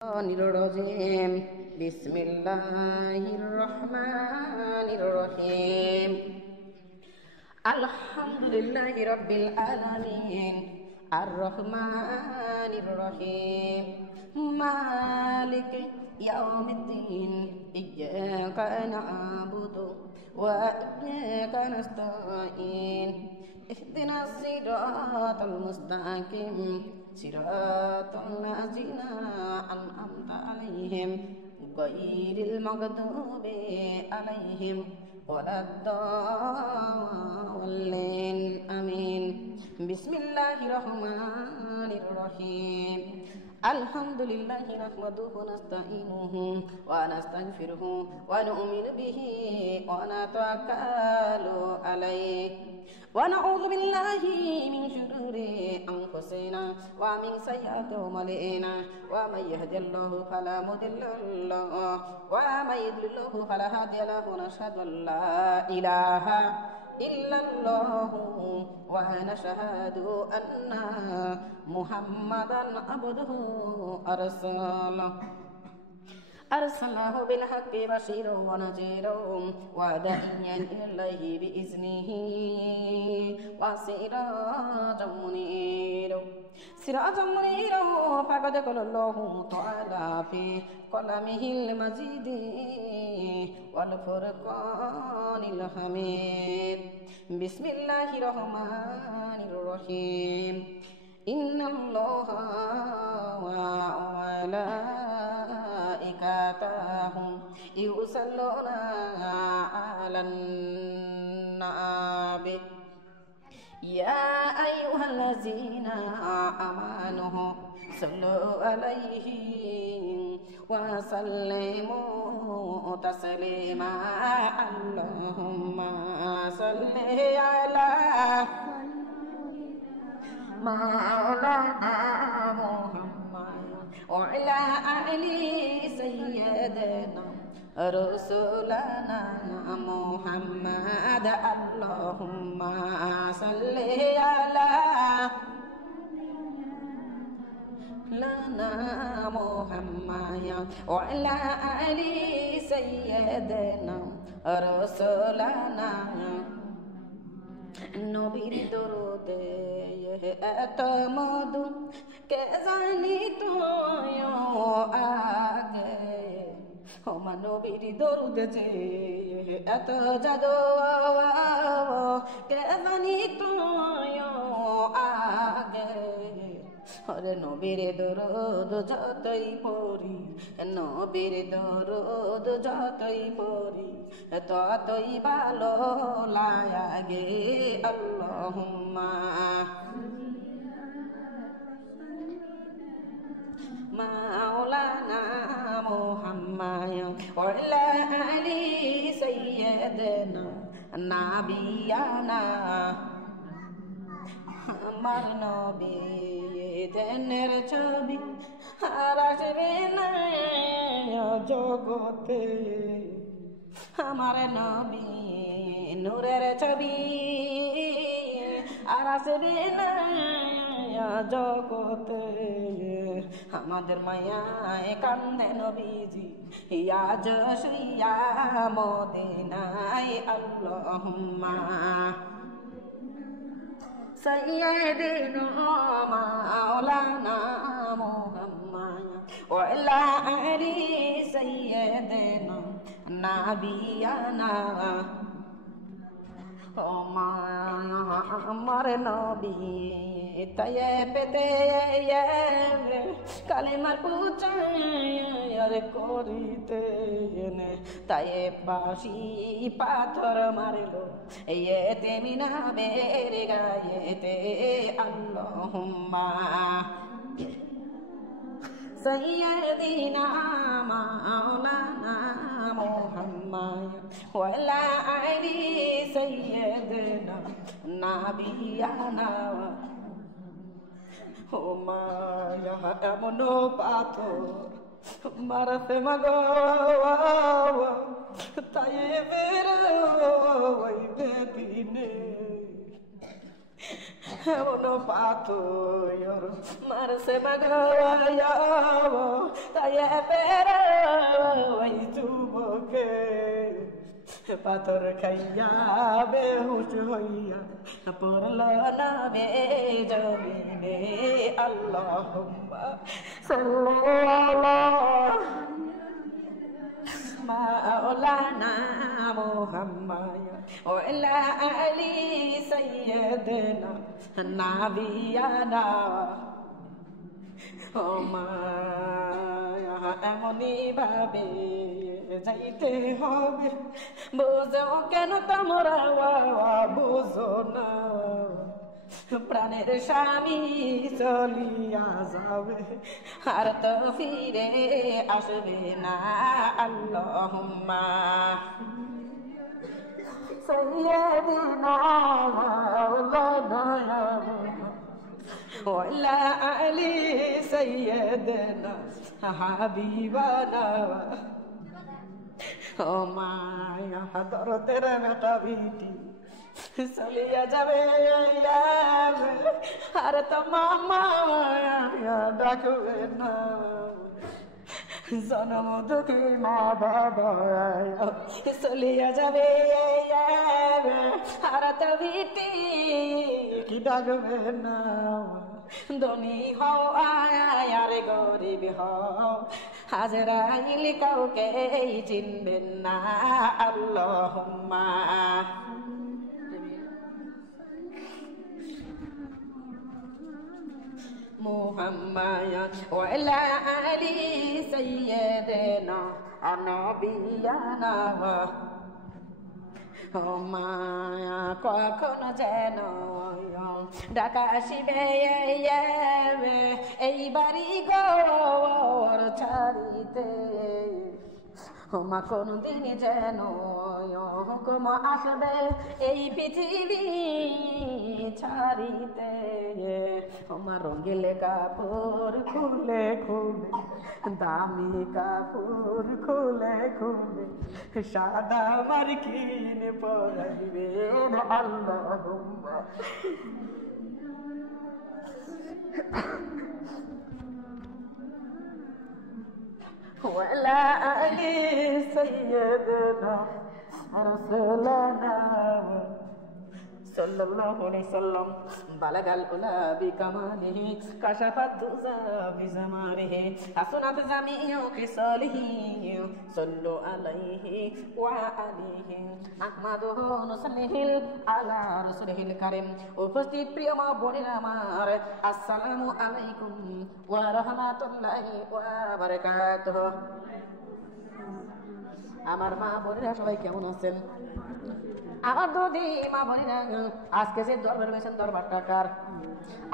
الرجيم بسم الله الرحمن الرحيم الحمد لله رب العالمين الرحمن الرحيم مالك يوم الدين إياك نعبد وإياك نستعين اهدنا الصراط المستقيم صراط الذين أنعمت عليهم غير المغضوب عليهم ولا الضالين آمين بسم الله الرحمن الرحيم الحمد لله نحمده ونستعينه ونستغفره ونؤمن به ونتوكل عليه ونعوذ بالله من شرور أنفسنا ومن سيئات أعمالنا ومن يهد الله فلا مضل له ومن يضلل فلا هادي له ونشهد أن لا إله إلا الله ونشهد أن محمدا عبده ورسوله أرسله بالحق بشيرا ونذيرا وداعيا إلى الله بإذنه وسراجا منيرا فقد قال الله تعالى في كلامه المجيد والفرقان الحميد بسم الله الرحمن الرحيم إن الله وملائكته يصلون على النبي يا أيها الذين آمنوا صلوا عليه وسلموا تسليما اللهم صل على مولانا محمد وعلى آل سيدنا رسولنا محمد اللهم صل على لنا محمد وعلى آل سيدنا رسولنا নবীর দরুদে এত মধু কে জানি তো আগে ওমা নবীর দরুদে যে এত জাদু কে জানি তো আগে ওরে নবীর দরুদ যতই পড়ি নবীর দরুদ যতই পড়ি ততই ভালো লাগে আল্লাহুম্মা মাওলানা মুহাম্মদ ওয়া আলা আলি সাইয়্যিদিনা নাবিয়ানা আমার নবী দেনের ছবি আর আসবে না জগতে আমার নবী নূরের ছবি আর আসবে না জগতে আমাদের মায়ায় কান্দে নবীজি আজ শুইয়া মদিনায় আল্লাহুম্মা سيدنا مولانا محمد وعلى آل سيدنا نبينا আমার নবী তায়ে পেতে কালেমার পূজার করিতে তায়ে বাসি পাথর মারিল এতে মিনাবের গায়েতে আল্লাহুম্মা سيدنا مولانا محمد وعلى آل سيدنا نبينا ওমা এমন পাথর মারতে মাগো তাই বের ওই দিনে এমন পাথর মারছে মাগো তাই পেরে ওই যুবকে পাথর খাইয়া বেহুশ হইয়া পড়ল না বে জমিনে আল্লাহুম্মা সাল্লাল্লাহু মাওলানা মুহাম্মদ ওয়া আলা আলি সাইয়্যিদিনা নাবিয়ানা ও মা এমনি ভাবে যাইতে হবে বুঝো কেন তোমরা বুঝো না প্রাণের স্বামী চলিয়া যাবে আর তো ফিরে আসবে না আল্লাহুম্মা সাইয়্যিদিনা মাওলানা ওয়ালা আলি সাইয়্যিদিনা হাবিবানা ও মায়া দরদের বেটা বিটি চলিয়া যাবে আর তো মামা ডাকবে না জনম দুঃখী মা বাবা চলিয়া যাবে আর তো বিটি কি ডাকবে না ধনী হও আর গরিব হও হাজরাইল কাউকে চিনবেন না আল্লাহুম্মা মুহাম্মাদ ওয়া আলা আলি সাইয়্যিদিনা নবিয়ানা ও মায়া কখনো যেন ডাকা আসিবে এই বাড়ি ঘর ছাড়িতে মা কোনদিন যেন হুকুম আসবে এই পৃথিবী ছাড়িতে আমার রঙিলে কাপড় খুলে খুলে দামি কাপড় খুলে খুলে সাদা মার্কিন পরাইবে আল্লাহুম্মা وعلى آل سيدنا رسولنا صلى الله عليه وسلم بلغ العلا بكماله كشف الدجى بزمانه حسنت جميع خصاله صلوا عليه وآله أحمده نصليه على رسوله الكريم উপস্থিত প্রিয় মা বোনেরা আমার আসসালামু আলাইকুম ওয়া রাহমাতুল্লাহি ওয়া বারাকাতুহু আমার মা বোনেরা সবাই কেমন আছেন আমার দুদি মা বোনেরা আজকে যে দরবার মেশন দরবারটা কার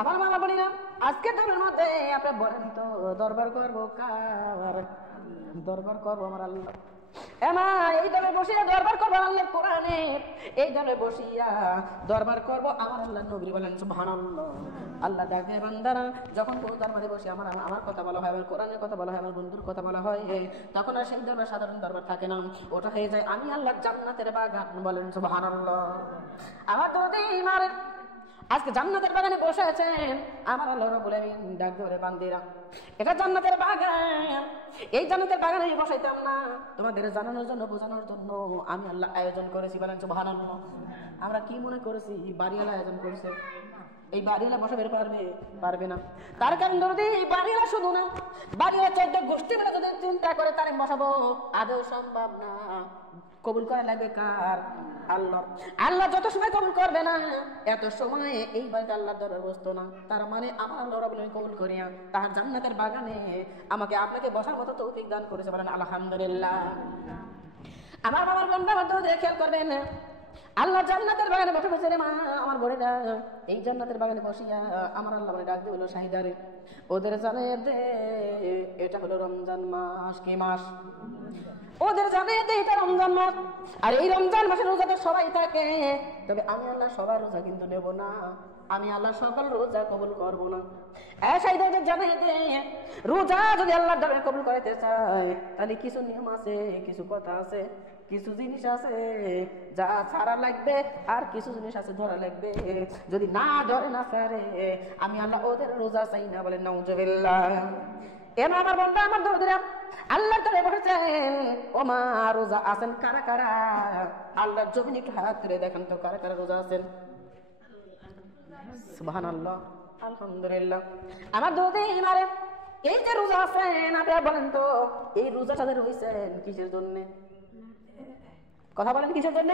আমার মা বোনেরা আজকে দরবার মধ্যে আপনি বলেন তো দরবার করবো কার দরবার করবো আমার আল্লাহ এমা এই দলে বসিয়া দরবার করবো আল্লাহ কোরআনে এই দলে বসিয়া দরবার করবো আমার আল্লাহ নবী বলেন সুবহানাল্লাহ আল্লাহ ডাকে বান্দারা যখন কোন দরবারে বসে আমার কথা বলা হয় আমার কোরআনের কথা বলা হয় আমার বন্ধুর কথা বলা হয় তখন আর সেই দরবার সাধারণ দরবার থাকে না ওটা হয়ে যায় আমি আল্লাহ জান্নাতের বাগান বলেন সুবহানাল্লাহ আমার দরদি মারে আজকে জান্নাতের বাগানে বসে আছেন আমার আল্লাহ রাব্বুল আলামিন ডাক ধরে বান্দিরা এটা জান্নাতের বাগান এই জান্নাতের বাগানে বসাইতাম না তোমাদের জানানোর জন্য বোঝানোর জন্য আমি আল্লাহ আয়োজন করেছি বলেন সুবহানাল্লাহ আমরা কি মনে করেছি বাড়িওয়ালা আয়োজন করেছে এই বাড়িওয়ালা বসে বের পারবে না তার কারণ ধরে এই বাড়িওয়ালা শুধু না বাড়িওয়ালা 14 গোষ্ঠী মিলে যদি চিন্তা করে তারে বসাবো আদৌ সম্ভব না কবুল করা লাগবে কার আল্লাহ আল্লাহ যত সময় কবুল করবে না এত সময় এই বাড়িটা আল্লাহর দরবারে বসতো না তার মানে আমার আল্লাহ রাব্বুল আলামিন কবুল করিয়া তার জান্নাতের বাগানে আমাকে আপনাকে বসার মতো তৌফিক দান করেছে বলেন আলহামদুলিল্লাহ আমার বাবার বন্ধু আমার তো খেয়াল করবেন আল্লাহ জান্নাতের বাগানে বসে বসে রে মা আমার বোনেরা এই জান্নাতের বাগানে বসিয়া আমার আল্লাহ বলে ডাক দিয়ে হলো শাহিদারে ওদের জানে দে এটা হলো রমজান মাস কি মাস ওদের জানে দে এটা রমজান মাস আর এই রমজান মাসে রোজা তো সবাই থাকে তবে আমি আল্লাহ সবার রোজা কিন্তু নেব না আমি আল্লাহ সকল রোজা কবুল করব না। সাইদাদের জানাই দে, রোজা যদি আল্লাহর দরবারে কবুল করতে চায় তাহলে কিছু নিয়ম আছে, কিছু কথা আছে, কিছু জিনিস আছে যা ছাড়া লাগবে, আর কিছু জিনিস আছে ধরা লাগবে। যদি না ধরে না ছাড়ে আমি আল্লাহ ওদের রোজা চাই না। বলেন নাউজুবিল্লাহ। এর আমার বন্ধু আমার দরদিরা আল্লাহর দরবারে বসেছেন, ও মা রোজা আছেন কারা কারা? আল্লাহর জমিনে একটু হাত তুলে দেখেন তো কারা কারা রোজা আছেন। সুবহানাল্লাহ, আলহামদুলিল্লাহ। আমার দরদি মারে এই যে রোজা আছেন আপনারা বলেন তো এই রোজাটা রয়েছেন কিসের জন্য? কথা বলেন কিসের জন্য?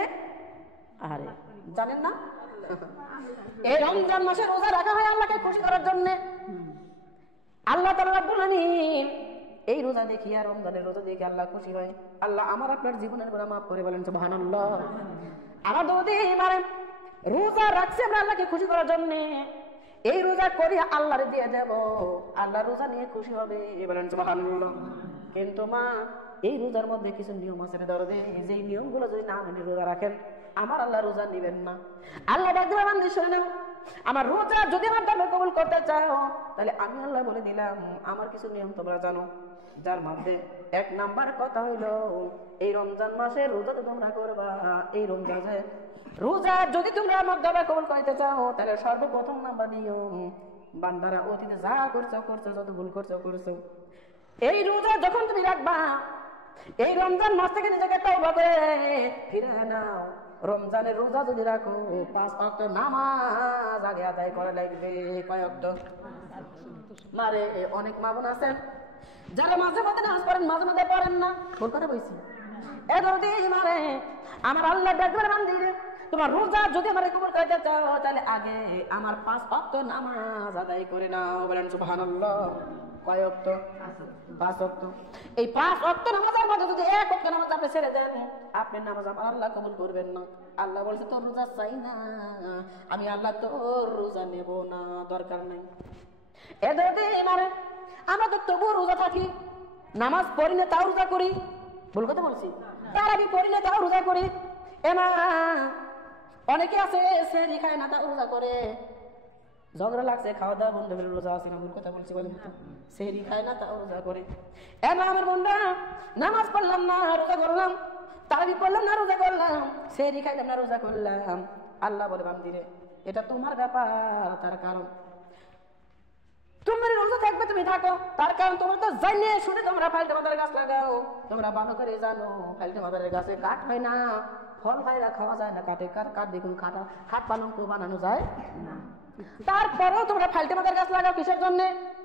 আরে জানেন না? এই রমজান মাসে রোজা রাখা হয় আল্লাহকে খুশি করার জন্য। আল্লাহ তাআলা রাব্বুল আলামিন এই রোজা দেখিয়া, রমজানের রোজা দেখে আল্লাহ খুশি হয়। আল্লাহ আমার আপনার জীবনের গুনাহ মাফ করে। বলেন সুবহানাল্লাহ। আমার দরদি মারে রোজা রাখছি আমরা আল্লাহকে খুশি করার জন্য। এই রোজা করি আল্লাহরে দিয়ে দেব, আল্লাহ রোজা নিয়ে খুশি হবে। বলেন সুবহানাল্লাহ। কিন্তু মা এই রোজার মধ্যে কিছু নিয়ম আছে দরদে, যে নিয়মগুলো যদি না মেনে রোজা রাখেন আমার আল্লাহ রোজা নিবেন না। আল্লাহ ডাকবে বান্দা শুনে নাও, আমার রোজা যদি আমার দরবার কবুল করতে চাও তাহলে আমি আল্লাহ বলে দিলাম আমার কিছু নিয়ম তোমরা জানো, যার মধ্যে এক নাম্বার কথা হইলো এই রমজান মাসে রোজা তো তোমরা করবা। এই রমজানে রোজা যদি তোমরা আমার দরবার কবুল করতে চাও তাহলে সর্বপ্রথম নাম্বার নিয়ম, বান্দারা অতীতে যা করছো যত ভুল করছো এই রোজা যখন তুমি রাখবা এই রমজান মাস থেকে নিজেকে তওবা করে ফিরে নাও। রমজানের রোজা যদি রাখো 5 ওয়াক্ত নামাজ আগে আদায় করা লাগবে। কয় ওয়াক্ত? মারে অনেক মা বোন আছেন যারা মাঝে মাঝে নামাজ পড়েন, মাঝে মাঝে পড়েন না। ভুল করে বলছি এ দরদি মারে আমার আল্লাহ ডাকবে বান্দিরে, তোমার রোজা যদি আমার কবুল করতে চাও তাহলে আগে আমার 5 ওয়াক্ত নামাজ আদায় করে নাও। বলেন সুবহানাল্লাহ। কয় ওয়াক্ত? 5 ওয়াক্ত। এই 5 ওয়াক্ত নামাজের মধ্যে যদি এক ওয়াক্ত নামাজ আপনি ছেড়ে দেন আপনি নামাজ আমার আল্লাহ কবুল করবেন না। আল্লাহ বলছে তোর রোজা চাই না, আমি আল্লাহ তোর রোজা নেব না, দরকার নেই। এ দরদি মানে আমরা তো তবু রোজা থাকি, নামাজ পড়ি না তাও রোজা করি। ভুল কথা বলছি? তার আগে পড়ি না তাও রোজা করি। এ মা অনেকে আছে সেহরি খায় না তাও রোজা করে। ঝগড়া লাগছে খাওয়া দাওয়া বন্ধ হলে রোজা আছে না? ভুল কথা বলছি বলেন তো? সেহরি খায় না তাও রোজা করে। এ মা আমার বন্ধা নামাজ পড়লাম না রোজা করলাম, তারাবি পড়লাম না রোজা করলাম, সেহরি খাইলাম না রোজা করলাম। আল্লাহ বলে বান্দিরে এটা তোমার ব্যাপার, তার কারণ তোমার রোজা থাকবে তুমি থাকো, তার কারণ তোমার তো জানিয়ে শুনে তোমরা ফাইলটা মাদার গাছ লাগাও। তোমরা ভালো করে জানো ফাইলটা মাদারের গাছে কাঠ হয় না, ফল হয় না, খাওয়া যায় না। কাঠে কাঠ দেখুন খাট পালঙ্ক বানানো যায় না। তারপরেও তোমরা ফাইলটা মাদার গাছ লাগাও কিসের জন্য?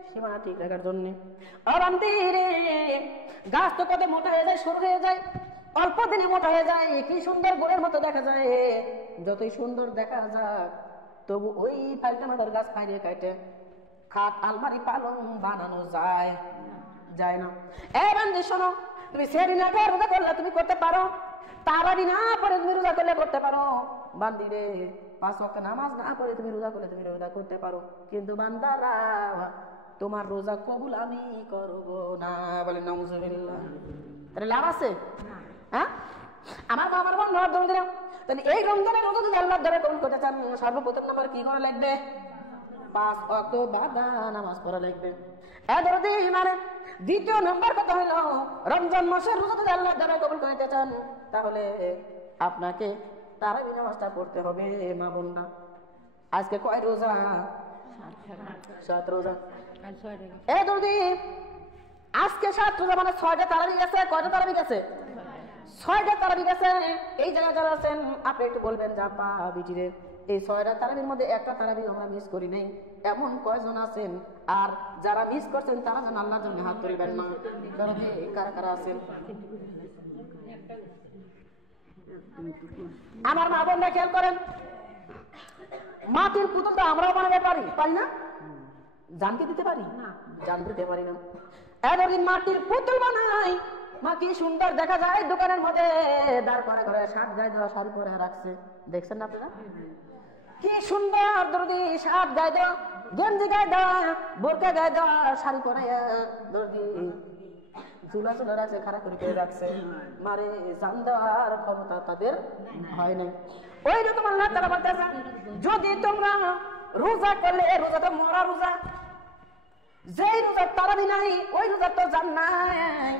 সীমানা ঠিক রাখার জন্য। আর বান্দিরে গাছ তো কত মোটা হয়ে যায়, সরু হয়ে যায়, অল্প দিনে মোটা হয়ে যায়, কি সুন্দর গোড়ের মতো দেখা যায়। যতই সুন্দর দেখা যাক তবু ওই ফাইলটা মাদার গাছ ফাইলে কাটে খাট আলমারি পালং বানানো যায় না। এ বান্দি শোনো, তুমি সেহরি না খেয়ে রোজা করলে তুমি করতে পারো, তারাবি না পড়ে তুমি রোজা করলে করতে পারো। বান্দি রে 5 ওয়াক্ত নামাজ না পড়ে তুমি রোজা করলে তুমি রোজা করতে পারো, কিন্তু বান্দারা তোমার রোজা কবুল আমি করব না। বলে নাউজুবিল্লাহ। তাহলে লাভ আছে? হ্যাঁ আমার মা আমার বোন নর ধরে দিলাম। তাহলে এই রমজানের রোজা যদি আল্লাহর দরবারে কবুল করতে চান সর্বপ্রথম নাম্বার কি করা লাগবে? 5 ওয়াক্ত বাদা নামাজ পড়া লাগবে। এদরদি মানে দ্বিতীয় নাম্বার কথা হলো রমজান মাসের রোজা যদি আল্লাহর দরবারে কবুল করতে চান তাহলে আপনাকে তারাবি নামাজটা পড়তে হবে। মা বোনরা আজকে কয় রোজা? 7 রোজা। এদরদি আজকে 7 রোজা মানে 6টা তারাবি গেছে। কয়টা তারাবি গেছে? 6টা তারাবি গেছে। এই জায়গায় যারা আছেন আপনি একটু বলবেন যা পা বিটিরে এই 6টা তারাবির মধ্যে একটা তারাবি আমরা মিস করি নাই, এমন কয়জন আছেন? আর যারা মিস করছেন তারা যেন আল্লাহর জন্য হাত তুলবেন না। কারা কারা আছেন? আমার মা বোনরা খেয়াল করেন, মাটির পুতুলটা আমরাও বানাতে পারি না? জানকে দিতে পারি না? জান দিতে পারি না। এতদিন মাটির পুতুল বানাই, মা কি সুন্দর দেখা যায় দোকানের মধ্যে দাঁড় করে করে শার্ট গায়ে দেওয়া শাড়ি পরে রাখছে, দেখছেন না আপনারা? কি সুন্দর দরদি শার্ট গায়ে দেওয়া, গেঞ্জি গায়ে দেওয়া, বোরকা গায়ে দেওয়া, শাড়ি পরে দরদি চুলা রাখছে, খারাপ করে রাখছে। মারে জান দেওয়ার ক্ষমতা তাদের হয় নাই। ওই রকম আল্লাহ তাআলা বলতেছেন যদি তোমরা রোজা করলে রোজা তো মরা রোজা, যেই রোজার তারাবি নাই ওই রোজার তো জান নাই,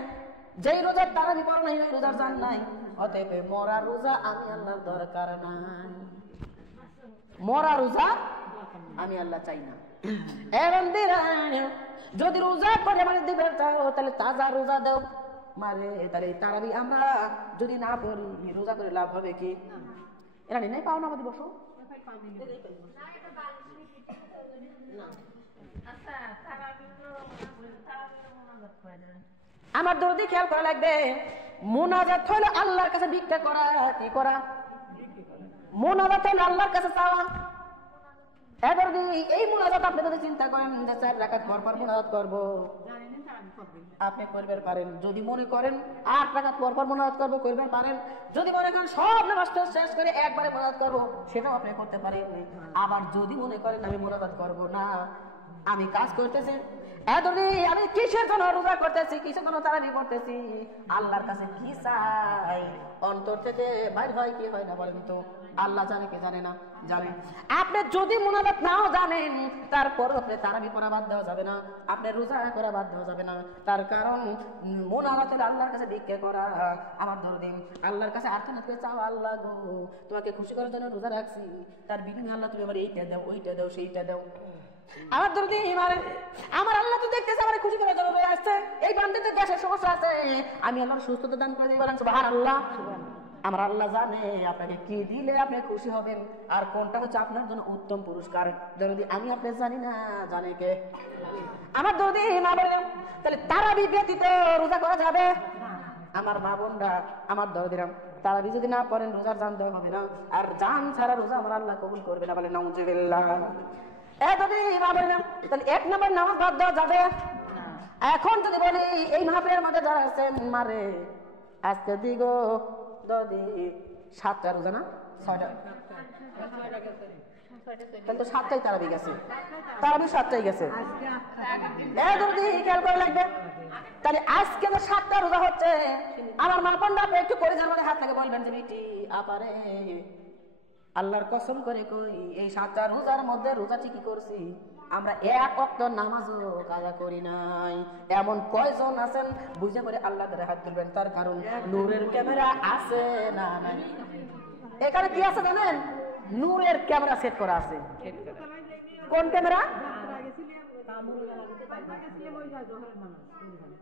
যেই রোজার তারাবি পড়ো নাই ওই রোজার জান নাই। অতএব মরা রোজা আমি আল্লাহর দরকার নাই, মরা রোজা আমি আল্লাহ চাই না। যদি রোজা করে মানে দিবে চাও তাহলে তাজা রোজা দাও মারে, তাহলে তারাবি আমরা যদি না পড়ি রোজা করে লাভ হবে কি? এরা নেই পাও না আমাদের বসো। আমার দরদি খেয়াল করা লাগবে, মুনাজাত হলো আল্লাহর কাছে ভিক্ষা করা। কি করা? মুনাজাত হলো আল্লাহর কাছে চাওয়া। এবার এই মুনাজাত আপনি যদি চিন্তা করেন যে 4 রাকাত পর পর মুনাজাত করবো, আপনি করবেন পারেন। যদি মনে করেন 8 রাকাত পর পর মুনাজাত করবো, করবেন পারেন। যদি মনে করেন সব নামাজ শেষ করে একবারে মুনাজাত করবো, সেটাও আপনি করতে পারেন। আবার যদি মনে করেন আমি মুনাজাত করবো না, আমি কাজ করতেছি, আমি কিসের জন্য রোজা করতেছি, কিসের জন্য তারাবি করতেছি, আল্লাহর কাছে কি চাই, অন্তর থেকে বাইর হয় কি হয় না বলেন তো? আল্লাহ জানে কি জানে না? জানে। আপনি যদি মুনাজাত নাও জানেন, তারপর আপনি তারাবি পড়া বাদ দেওয়া যাবে না, আপনি রোজা করা বাদ দেওয়া যাবে না। তার কারণ মুনাজাত হলো আল্লাহর কাছে ভিক্ষা করা। আমার দরদিন আল্লাহর কাছে আর্তনাদ করে চাও, আল্লাহ গো তোমাকে খুশি করার জন্য রোজা রাখছি, তার বিনিময়ে আল্লাহ তুমি আমার এইটা দাও, ওইটা দাও, সেইটা দাও। আমার দরদি আমার আল্লাহ তো দেখতেছে আমার খুশি করার জন্য আসছে। এই বান্দিতে দেশের সমস্যা আছে, আমি আল্লাহর সুস্থতা দান করে দিই, বলেন সুবহানাল্লাহ। আমার আল্লাহ জানে আপনাকে কি দিলে আপনি খুশি হবেন আর কোনটা হচ্ছে আপনার জন্য উত্তম পুরস্কার। যদি আমি আপনি জানি না, জানে কে? আমার দরদি মা বললাম তাহলে তারাবি ব্যতীত রোজা করা যাবে? আমার মা বোনরা, আমার দরদিরাম, তারাবি যদি না পড়েন রোজার জান দেওয়া হবে না, আর জান ছাড়া রোজা আমার আল্লাহ কবুল করবে না, বলে নাউজুবিল্লাহ। তাহলে 1 নম্বর নামাজ বাদ দেওয়া যাবে। এখন যদি বলি এই মাহফিলের মধ্যে যারা আছেন মারে আজকে দিগো দরদি 7টা রোজা না 6টা, তাহলে তো 7টাই তারাবি গেছে, তারাবি 7টাই গেছে। দরদি খেয়াল করে লাগবে, তাহলে আজকে যে 7টা রোজা হচ্ছে, আমার মা বোনরা একটু করে যার মধ্যে হাত থেকে বলবেন যে বেটি আপারে আল্লাহর কসম করে কই এই 7টা রোজার মধ্যে রোজা ঠিকই করছি, আমরা 1 ওয়াক্ত নামাজও কাজা করি নাই। এমন কয়জন আছেন বুঝে করে আল্লাহ ধরে হাত তুলবেন? তার কারণ নূরের ক্যামেরা আছে না নাই? এখানে কি আছে জানেন? নূরের ক্যামেরা সেট করা আছে। কোন ক্যামেরা?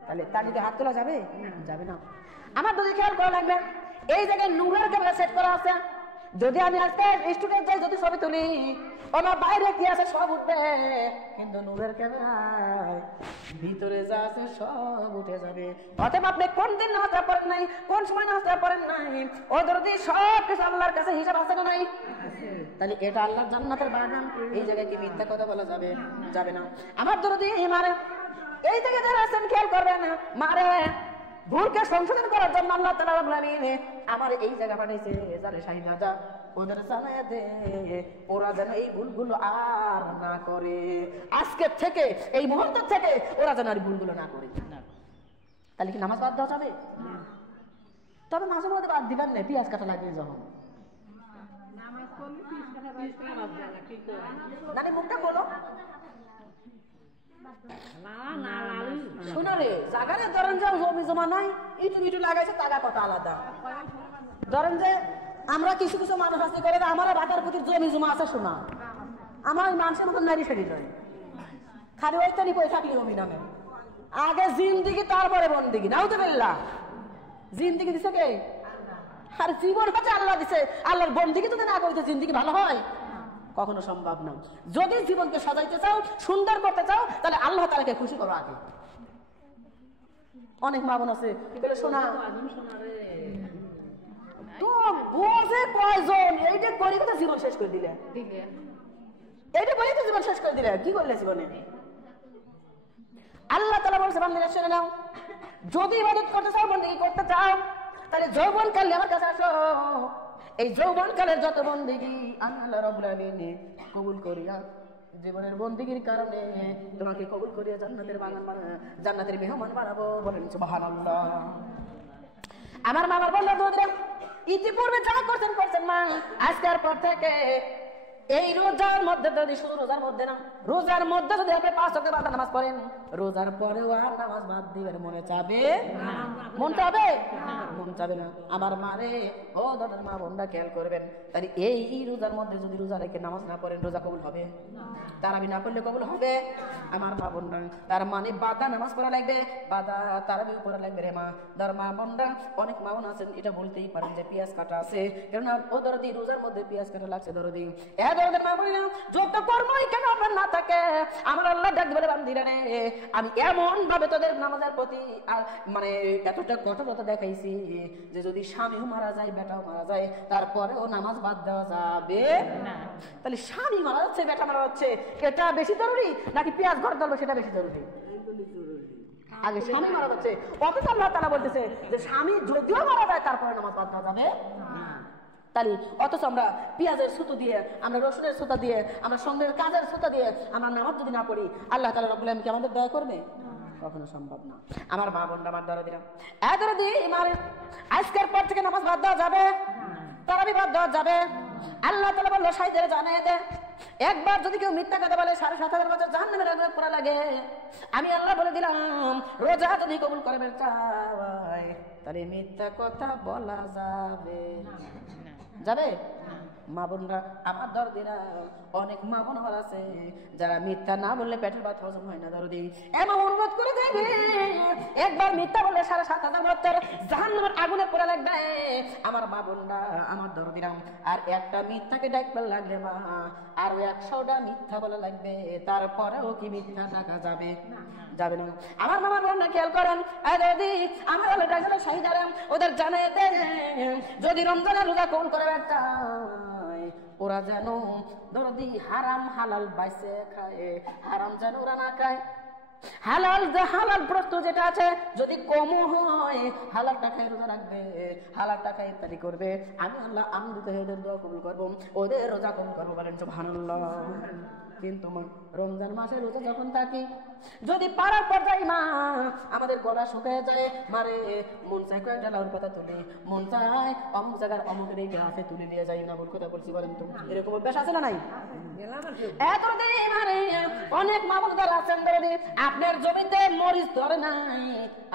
তাহলে তার দিকে হাত তোলা যাবে? যাবে না। আমার যদি খেয়াল করা লাগবে, এই জায়গায় নূরের ক্যামেরা সেট করা আছে। যদি আমি আজকে স্টুডেন্ট যাই, যদি ছবি তুলি, আমার বাইরে কি আছে সব উঠবে, কিন্তু নূরের ক্যামেরায় ভিতরে যা আছে সব উঠে যাবে। অতএব আপনি কোন দিন নামাজটা পড়েন নাই, কোন সময় নামাজটা পড়েন নাই, ও দরদি সব কিছু আল্লাহর কাছে হিসাব আছে না নাই? তাহলে এটা আল্লাহর জান্নাতের বাগান, এই জায়গায় কি মিথ্যা কথা বলা যাবে? যাবে না। আমার দরদি মারে এই জায়গায় যারা আছেন খেয়াল করবেন, মারে ভুলকে সংশোধন করার জন্য আল্লাহ তাআলা রাব্বুল আলামিন আমার এই জায়গা পাঠাইছে, যারে শাহিদ রাজা ওদের জানায় দে ওরা যেন এই ভুলগুলো আর না করে। আজকে থেকে, এই মুহূর্ত থেকে ওরা যেন আর ভুলগুলো না করে। তাহলে কি নামাজ বাদ দেওয়া যাবে? তবে মাঝে মধ্যে বাদ দিবেন না, পেঁয়াজ কাটা লাগবে যখন। নানি মুখটা বলো। শোনো রে, জাগারে ধরেন যে জমি জমা নাই, ইটু ইটু লাগাইছে, টাকা কথা আলাদা। ধরেন যে আমরা কিছু কিছু মানুষ আসতে করে আমার বাটার প্রতি জমি জমা আছে, শোনা আমার মানুষের মতন নারী সারি নয়, খালি ওইটানি পয়সা থাকলে জমি নামে। আগে জিন্দিগি তারপরে বন্দিগি। নাউজুবিল্লাহ। জিন্দিগি দিছে কে? আর জীবন হচ্ছে আল্লাহ দিছে। আল্লাহর বন্দিগি যদি না করিতে জিন্দিগি ভালো হয়? কখনো সম্ভব না। যদি জীবনকে সাজাইতে চাও, সুন্দর করতে চাও, তাহলে আল্লাহ তাআলাকে খুশি করো আগে। অনেক মা বোন আছে বলে শোনা তো বোঝে কয়জন, এইটা করে তো জীবন শেষ করে দিলে, এইটা বলে তো জীবন শেষ করে দিলে, কি করলে জীবনে? আল্লাহ তাআলা বলছে বান্দারা শুনে নাও, যদি ইবাদত করতে চাও, বন্দেগী করতে চাও, তাহলে যৌবন কালে আমার কাছে আসো। এই যৌবন কালের যত বন্দেগী আমি আল্লাহ রাব্বুল আলামিন কবুল করিয়া, জীবনের বন্দেগীর কারণে তোমাকে কবুল করিয়া জান্নাতের বাগান বানাবো, জান্নাতের মেহমান বানাবো। বলেন সুবহানাল্লাহ। আমার মামার বললো ইতিপূর্বে যা করছেন করছেন মা, আজকের পর থেকে এই রোজার মধ্যে যদি শুধু রোজার মধ্যে না, রোজার মধ্যে যদি আপনি 5 ওয়াক্ত বাদ নামাজ পড়েন, রোজার পরেও আর নামাজ বাদ দিবেন মনে চাবে? মন চাবে? মন চাবে না। আমার মারে ও দাদার মা বোনরা খেয়াল করবেন, তাহলে এই রোজার মধ্যে যদি রোজা রেখে নামাজ না পড়েন রোজা কবুল হবে? তারাবি না পড়লে কবুল হবে? আমার মা বোনরা, তার মানে বাদা নামাজ পড়া লাগবে, বাদা তারাবিও পড়া লাগবে রে মা। তার মা বোনরা, অনেক মা বোন আছেন এটা বলতেই পারেন যে পেঁয়াজ কাটা আছে, কেননা ও দরদি রোজার মধ্যে পেঁয়াজ কাটা লাগছে দরদি। দরদের মা বলি না, যত কর্মই কেন আপনার না থাকে, আমার আল্লাহ ডাক বলে বান্দিরা রে, আমি এমন ভাবে তোদের নামাজের প্রতি মানে এতটা কঠোরতা দেখাইছি যে যদি স্বামীও মারা যায়, বেটাও মারা যায়, তারপরেও নামাজ বাদ দেওয়া যাবে না। তাহলে স্বামী মারা যাচ্ছে, বেটা মারা যাচ্ছে, এটা বেশি জরুরি নাকি পেঁয়াজ ঘর ধরবো সেটা বেশি জরুরি? আগে স্বামী মারা যাচ্ছে, অথচ আল্লাহ তাআলা বলতেছে যে স্বামী যদিও মারা যায় তারপরে নামাজ বাদ দেওয়া যাবে না। তাহলে অথচ আমরা পেঁয়াজের সুতো দিয়ে, আমরা রসুনের সুতা দিয়ে, আমরা সঙ্গের কাজের সুতা দিয়ে আমরা নামাজ যদি না পড়ি, আল্লাহ তাআলা রব্বুল আলামিন কি আমাদের দয়া করবে? কখনো সম্ভব না। আমার মা বোনরা, আমার দরদিরা, দরদি মানে আজকের পর থেকে নামাজ বাদ দেওয়া যাবে, তারাবি বাদ দেওয়া যাবে। আল্লাহ তাআলা বলল শাহিদের জানায়ে দে, একবার যদি কেউ মিথ্যা কথা বলে ৭,৭০০০ বছর জাহান্নামের আগুনে পোড়া লাগে। আমি আল্লাহ বলে দিলাম রোজা যদি কবুল করবে চাই তাহলে মিথ্যা কথা বলা যাবে যাবে? মা বোনরা, আমার দরদিরা, অনেক মা বোন আছে যারা মিথ্যা না বললে পেটের ভাত হজম হয় না। দরদি এমন অনুরোধ করে দেবে, একবার মিথ্যা বললে ৭,৭০০০ বছর জাহান্নামের আগুনে পোড়া লাগবে। আমার মা বোনরা, আমার দরদিরা, আর একটা মিথ্যাকে ডাকতে লাগবে মা, আর 100টা মিথ্যা বলা লাগবে, তারপরেও কি মিথ্যা ডাকা যাবে? যাবে না। আমার মামা বোনরা খেয়াল করেন, দরদি আমার হলো ডাকলে শাহিদারা, ওদের জানাই দেন যদি রমজানের রোজা কবুল করে ওরা যেন দরদি হারাম হালাল বাইসে খায়, হারাম যেন ওরা না খায়। হালাল যে হালাল প্রশ্ন যেটা আছে যদি কম হয় হালাল টাকায় রোজা রাখবে, হালাল টাকায় ইফতারি করবে। আমি আল্লাহ আনন্দিত হয়ে ওদের দোয়া কবুল করবো, ওদের রোজা কবুল করবো। বলেন সুবহানাল্লাহ। কিন্তু রমজান মাসে রোজা যখন থাকি, যদি পাড়ার পর্যায়ে মা আমাদের গলা শুকিয়ে যায়, মারে মন চায় কয়েকটা লাউর পাতা তুলি, মন চায় অমুক জায়গার অমুকের এই গাছে তুলে নিয়ে যাই, না ভুল কথা বলছি বলেন তো? এরকম অভ্যাস আছে না নাই? অনেক মা বোনদের আছেন ধরে আপনার জমিতে মরিচ ধরে নাই,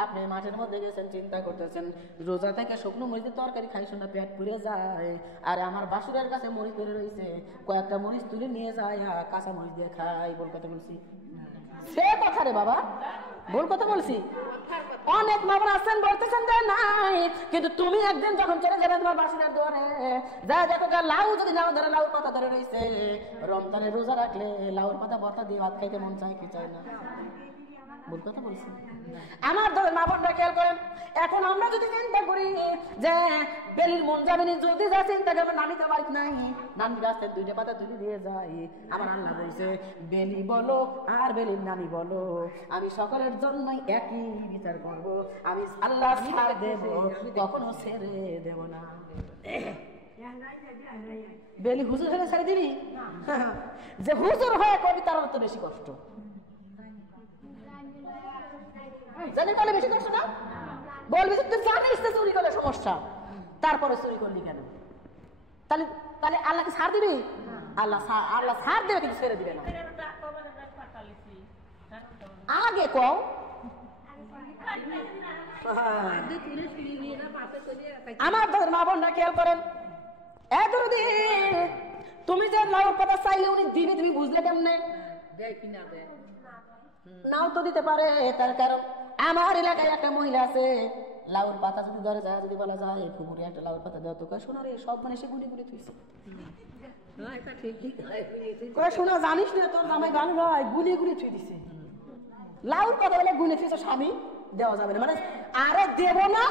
আপনি মাঠের মধ্যে গেছেন, চিন্তা করতেছেন রোজা থেকে শুকনো মরিচের তরকারি খাইছো না, পেট পুড়ে যায়। আর আমার বাসুরের কাছে মরিচ ধরে রয়েছে, কয়েকটা মরিচ তুলে নিয়ে যায়, কাঁচা মরিচ দিয়ে খাই। ভুল কথা বলছি? সে কথা রে বাবা, ভুল কথা বলছি? অনেক মা বোন আছেন বলতেছেন যে নাই, কিন্তু তুমি একদিন যখন চলে যাবে তোমার বাসুরের দুয়ারে, যা দেখো লাউ যদি নাও ধরে, লাউর পাতা ধরে রয়েছে। রমজানে রোজা রাখলে লাউর পাতা ভর্তা দিয়ে ভাত খাইতে মন চায় কি চায় না? ভুল কথা বলছি? আমার ধরে মা বোনরা খেয়াল করেন, এখন আমরা যদি চিন্তা করি যে বেলির মন যাবে না, যদি যা চিন্তা করবে নানি তো বাড়িতে নাই, নানি গাছের 2টা পাতা তুলে দিয়ে যায়। আমার আল্লাহ বলছে বেলি বলো আর বেলির নানি বলো, আমি সকলের জন্যই একই বিচার করব, আমি আল্লাহ ছাড় দেব, কখনো ছেড়ে দেব না। বেলি হুজুর হলে ছেড়ে দিবি? যে হুজুর হয়ে করবি তার তো বেশি কষ্ট, জানি বলে বেশি কষ্ট না? বলবি তুই জানিস তো চুরি করলে সমস্যা, তারপরে চুরি করলি কেন? তাহলে তাহলে আল্লাহকে ছাড় দিবি? আল্লাহ ছাড় দেবে, কিন্তু ছেড়ে দিবে না। আগে কও আমার মা বোনরা খেয়াল করেন, তুমি যে লাউর পাতা চাইলে উনি দিবে, তুমি বুঝলে কেমনে? নাও তো দিতে পারে, তার কারণ আমার এলাকায় একটা মহিলা আছে, লাউর পাতা যদি ধরে যায়, যদি বলা যায় ফুপুরে একটা লাউর পাতা দেওয়া, তো শোনা রে সব মানে সে গুলি গুলি থুইছে। শোনা জানিস না তোর জামাই গান গায়, গুলি গুলি থুই দিছে। লাউর পাতা বলে গুলি থুইছে, স্বামী দেওয়া যাবে না, মানে আরে দেব না,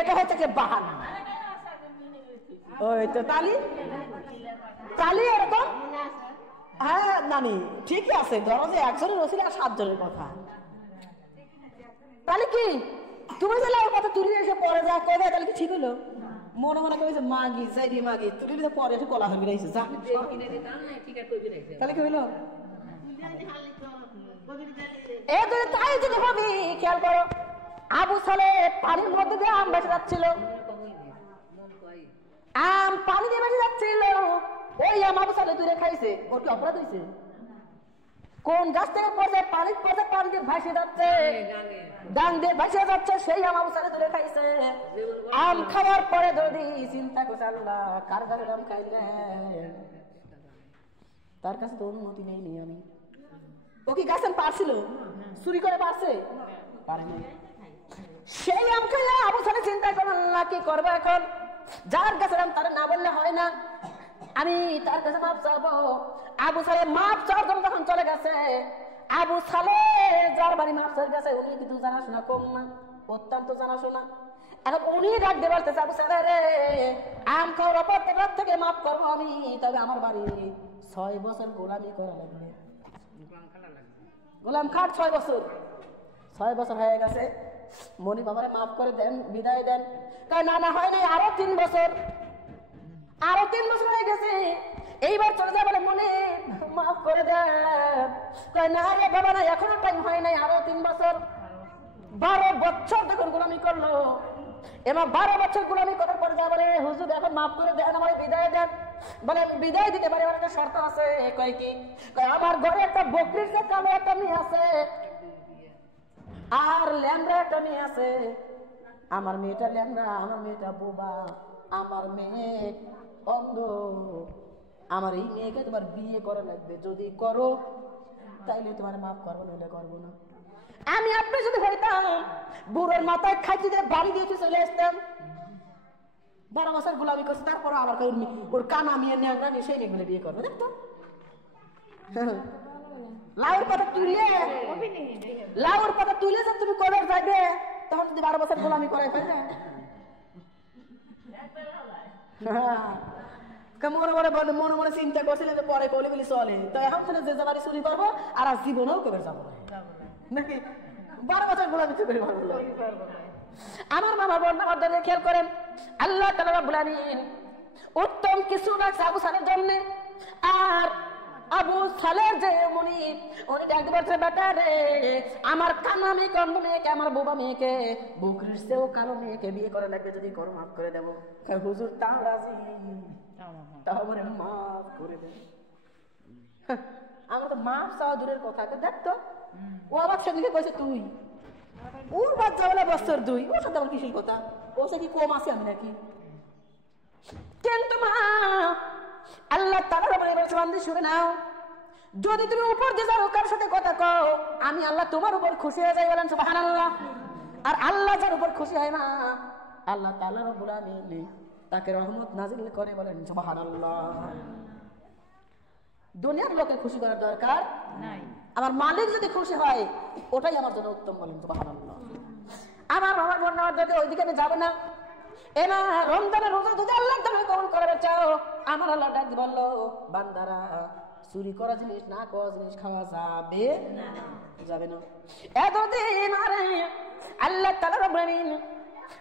এটা হচ্ছে যে বাহানা। ওই তো তালি তালি এরকম। হ্যাঁ নানি ঠিকই আছে, ধরো যে একজনের রসিল আর 7 জনের কথা। তাহলে কি তুমি যে লাউর পাতা তুলে এসে পরে যা কবে, তাহলে কি ঠিক হলো? মনে মনে করেছে মাগি যাই দি মাগি তুলে পরে এসে কলা হবি রাইছে, তাহলে কি হইলো? তাই যদি হবি খেয়াল করো, আবু সালে পানির মধ্যে দিয়ে আম বেঁচে যাচ্ছিল, আম পানি দিয়ে বেঁচে যাচ্ছিল, ওই আবু সালে দূরে খাইছে, ওর কি অপরাধ হয়েছে? কোন গাছ থেকে পড়ছে, পানি দিয়ে ভাসে যাচ্ছে, ডাং দিয়ে ভাসে যাচ্ছে, সেই আবু সালে দূরে খাইছে। আম খাওয়ার পরে যদি চিন্তা করছে আল্লাহ কার গাছের আম খাইলে, তার কাছে তো অনুমতি নেই আমি। ও কি গাছ পারছিল? চুরি করে পারছে? পারেনি। সেই আম খাইলে আবু সালে চিন্তা করল আল্লাহ কি করবো এখন, যার কাছে আম তার না বললে হয় না, আমি তার কাছে মাপ চাবো। আবু সালে মাপ চাওয়ার জন্য যখন চলে গেছে, আবু সালে যার বাড়ি মাপ চাওয়ার গেছে উনি কিন্তু জানাশোনা কম না, অত্যন্ত জানাশোনা। এখন উনি ডাক দিয়ে বলতেছে আবু সালে রে, আম খাওয়ার অপরাধ থেকে মাপ করবো আমি, তবে আমার বাড়ি 6 বছর গোলামি করা লাগবে। গোলাম খাট 6 বছর, 6 বছর হয়ে গেছে, মনি বাবারে মাফ করে দেন, বিদায় দেন। না না হয় নাই, আরো 3 বছর, আরো 3 বছর হয়ে গেছে, এইবার চলে যায় বলে মনে মাফ করে দেন। না রে বাবা না, এখনো টাইম হয় নাই, আরো 3 বছর। 12 বছর তখন গোলামি করলো। এবার 12 বছর গোলামি করার পরে যা বলে হুজুর এখন মাফ করে দেন, আমার বিদায় দেন। বলে বিদায় দিতে পারে, একটা শর্ত আছে। কয় কি? আমার ঘরে একটা বকরির চেয়ে কালো একটা মেয়ে আছে, আর ল্যাংড়া একটা মেয়ে আছে। আমার মেয়েটা ল্যাংড়া, আমার মেয়েটা বোবা, আমার মেয়ে অন্ধ। আমার এই মেয়েকে তোমার বিয়ে করা লাগবে, যদি করো তাইলে তোমার মাফ করবো, নইলে করবো না। আমি আপনি যদি হইতাম বুড়োর মাথায় খাইতে দিয়ে বাড়ি দিয়ে চলে আসতাম। 12 বছর গোলামি করছে, তারপর আবার ওর কানা মেয়ে ন্যাংরা মেয়ে, সেই মেয়েগুলো বিয়ে করবো। দেখতো লাউর পাতা তুলে যে তুমি কবে যাবে, তখন যদি 12 বছর গোলামি করাই ফেলবে। মনে মনে চিন্তা করছিলেন যে পরে কলি বলি চলে, তো এখন যে যাবারই চুরি করবো আর জীবনেও কবে যাবো নাকি 12 বছর গোলামি করে পারবো। আমার মামা বর্ণার খেয়াল করেন, আল্লাহ তাআলা রাব্বুল আলামিন উত্তম কিছু রাখছে আবু সালের জন্য। আর আবু সালের যে উনি ডাকতে পারছে, বেটা রে আমার কানা মেয়েকে, অন্ধ মেয়েকে, আমার বোবা মেয়েকে, বকরির চেয়েও কালো মেয়েকে বিয়ে করা লাগবে, যদি করো মাফ করে দেবো। হুজুর তাও রাজি, তাও বলে মাফ করে দেব। আমার তো মাফ চাওয়া দূরের কথা, দেখতো ও আবার সেদিকে কইছে তুই, ওর বাচ্চা বলে বছর 2, ওর সাথে আমার কিসের কথা, ও সে কি কম আছে আমি নাকি? কিন্তু মা আল্লাহ তাআলা বলেছেন শুনে নাও, যদি তুমি উপর দিয়ে যাও কার সাথে কথা কও, আমি আল্লাহ তোমার উপর খুশি হয়ে যাই, বলেন সুবহানাল্লাহ। আর আল্লাহ যার উপর খুশি হয় না, আল্লাহ তাআলা রব্বুল আলামিন তাকে রহমত নাজিল করে, বলেন সুবহানাল্লাহ। দুনিয়ার লোকে খুশি করার দরকার নাই, আমার মালিক যদি খুশি হয় ওটাই আমার জন্য উত্তম, বলেন সুবহানাল্লাহ। আমার বর্ণনা যদি ওইদিকে আমি যাবো না। এবার রমজানের রোজা যদি আল্লাহ তুমি কবুল করবে চাও, আমার আল্লাহ ডাক বললো বান্দারা চুরি করা জিনিস না করা জিনিস খাওয়া যাবে যাবে না। এতদিন আরে আল্লাহ তাআলা রব্বুল আলামিন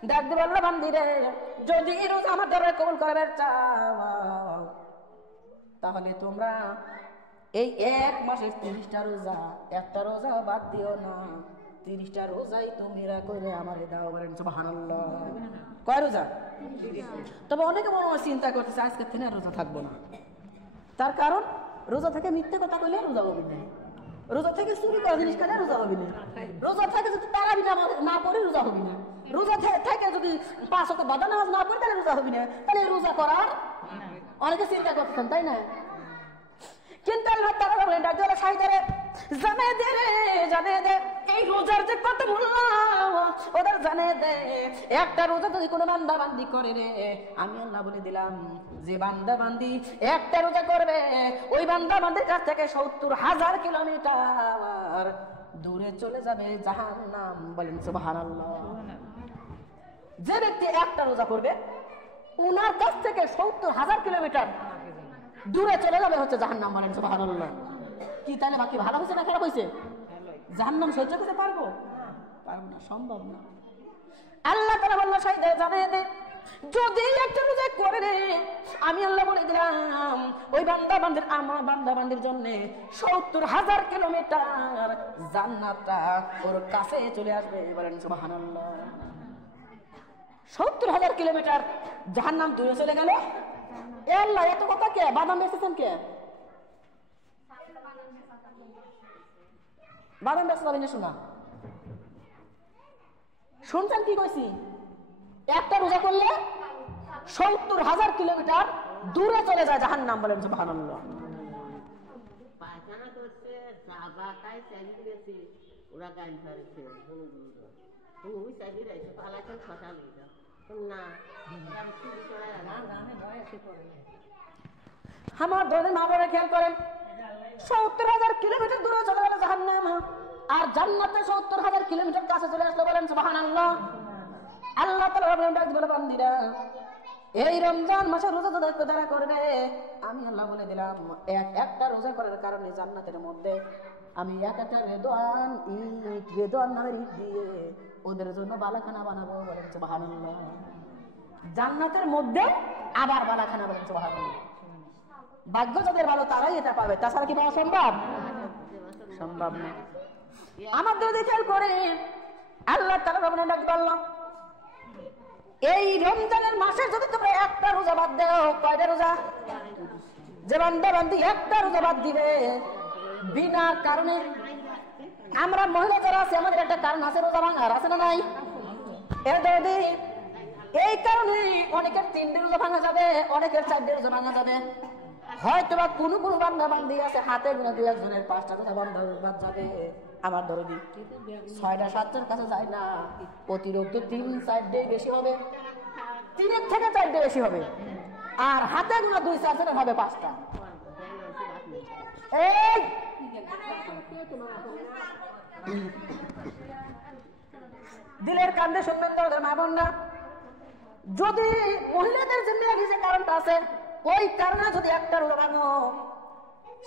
ডাক বললো বান্দিরে যদি রোজা আমার দরবারে কবুল করবে চাও, তাহলে তোমরা এই 1 মাসে 30টা রোজা, একটা রোজা বাদ দিও না, 30টা রোজাই তোমরা করে আমারে দাও, বলেন সুবহানাল্লাহ। কয় রোজা? তবে অনেকে মনে হয় চিন্তা করতেছে আজকে থেকে রোজা থাকবো না, তার কারণ রোজা থেকে মিথ্যে কথা কইলে রোজা হবে না, রোজা থেকে চুরি করা জিনিস খেলে রোজা হবে না, রোজা থেকে যদি তারাবি না পড়ে রোজা হবে না, রোজা থেকে যদি 5 ওয়াক্ত বাদা নামাজ না পড়ে তাহলে রোজা হবে না, তাহলে রোজা করার অনেকে চিন্তা করতেছেন, তাই না? কিন্তু আল্লাহ তাআলা বলেন ডাক দিয়ে সাইদারে জানে দে এই রোজার যে কত মূল্য ওদের জানে দে। একটা রোজা যদি কোনো বান্দা বান্দি করে রে, আমি আল্লাহ বলে দিলাম যে বান্দা বান্দি একটা রোজা করবে ওই বান্দা বান্দির কাছ থেকে 70,000 কিলোমিটার দূরে চলে যাবে জাহান্নাম, বলেন সুবহানাল্লাহ। যে ব্যক্তি একটা রোজা করবে ওনার কাছ থেকে 70,000 কিলোমিটার দূরে চলে যাবে হচ্ছে জাহান্নাম, বলেন সুবহানাল্লাহ। কি তাহলে বাকি ভালো হয়েছে না খারাপ হয়েছে? জাহান্নাম সহ্য করতে পারবো? পারবো না, সম্ভব না। আল্লাহ তাআলা বলল সাইদা জানিয়ে দে যদি একটা রোজা করে রে, আমি আল্লাহ বলে দিলাম ওই বান্দা বান্দির আমার বান্দা বান্দির জন্য 70,000 কিলোমিটার জান্নাতটা ওর কাছে চলে আসবে, বলেন সুবহানাল্লাহ। 70,000 কিলোমিটার জাহান্নাম দূরে চলে গেল, আল্লাহ এত কথা কে? বাদাম বেচেছেন কে? বাদাম বেচতে পারি না শোনা শুনছেন কি কইছি? একটা রোজা করলে 70,000 কিলোমিটার দূরে চলে যায় জাহান্নাম। বলেন সুবহানাল্লাহ। পায়খানা করছে, সাবা খাই চালি দিয়েছে, ওরা গান ধরেছে, তুমি চালি রয়েছে, পালাতে খসা লইল না। আমার ধরে মা বাবা খেয়াল করেন, 70,000 কিলোমিটার দূরে চলে গেল জাহান্নাম, আর জান্নাতে 70,000 কিলোমিটার কাছে চলে আসলো। বলেন সুবহানাল্লাহ। আল্লাহ তাআলা বলে বান্দিরা, এই রমজান মাসে রোজা যারা করবে, আমি আল্লাহ বলে দিলাম একটা রোজা করার কারণে জান্নাতের মধ্যে আমি একটা রেদওয়ান নামের ইট দিয়ে ওদের জন্য বালাখানা বানাবো। বলেন সুবহানাল্লাহ। জান্নাতের মধ্যে আবার বালাখানা। বলেন সুবহানাল্লাহ। ভাগ্য যাদের ভালো তারাই এটা পাবে, তাছাড়া কি পাওয়া সম্ভব? সম্ভব না। আমাদের খেয়াল করে আল্লাহ তাআলা বললাম, এই রমজানের মাসে যদি তোমরা একটা রোজা বাদ দাও, কয়টা রোজা? যে বান্দা বান্দি একটা রোজা বাদ দিবে বিনা কারণে, আমরা মহিলা যারা আছে আমাদের একটা কারণ আছে রোজা ভাঙার, আছে না নাই? এই কারণে অনেকের 3টে রোজা ভাঙা যাবে, অনেকের 4টে রোজা ভাঙা যাবে। হয়তো বা কোনো বান্দা বান্দি আছে হাতে গুণা 2-1 জনের 5টা রোজা বান্ধা বাদ যাবে। আমার দরদি 6টা 7টার কাছে যায় না, অতিরিক্ত 3-4 ডে বেশি হবে, 3 থেকে 4 ডে বেশি হবে, আর হাতে গুণা 2-4 জনের হবে 5টা। এই দিলের কান্দে শুনবেন তো মা বোনরা, যদি মহিলাদের জন্য যে কারণটা আছে ওই কারণে যদি একটা রোজা ভাঙো,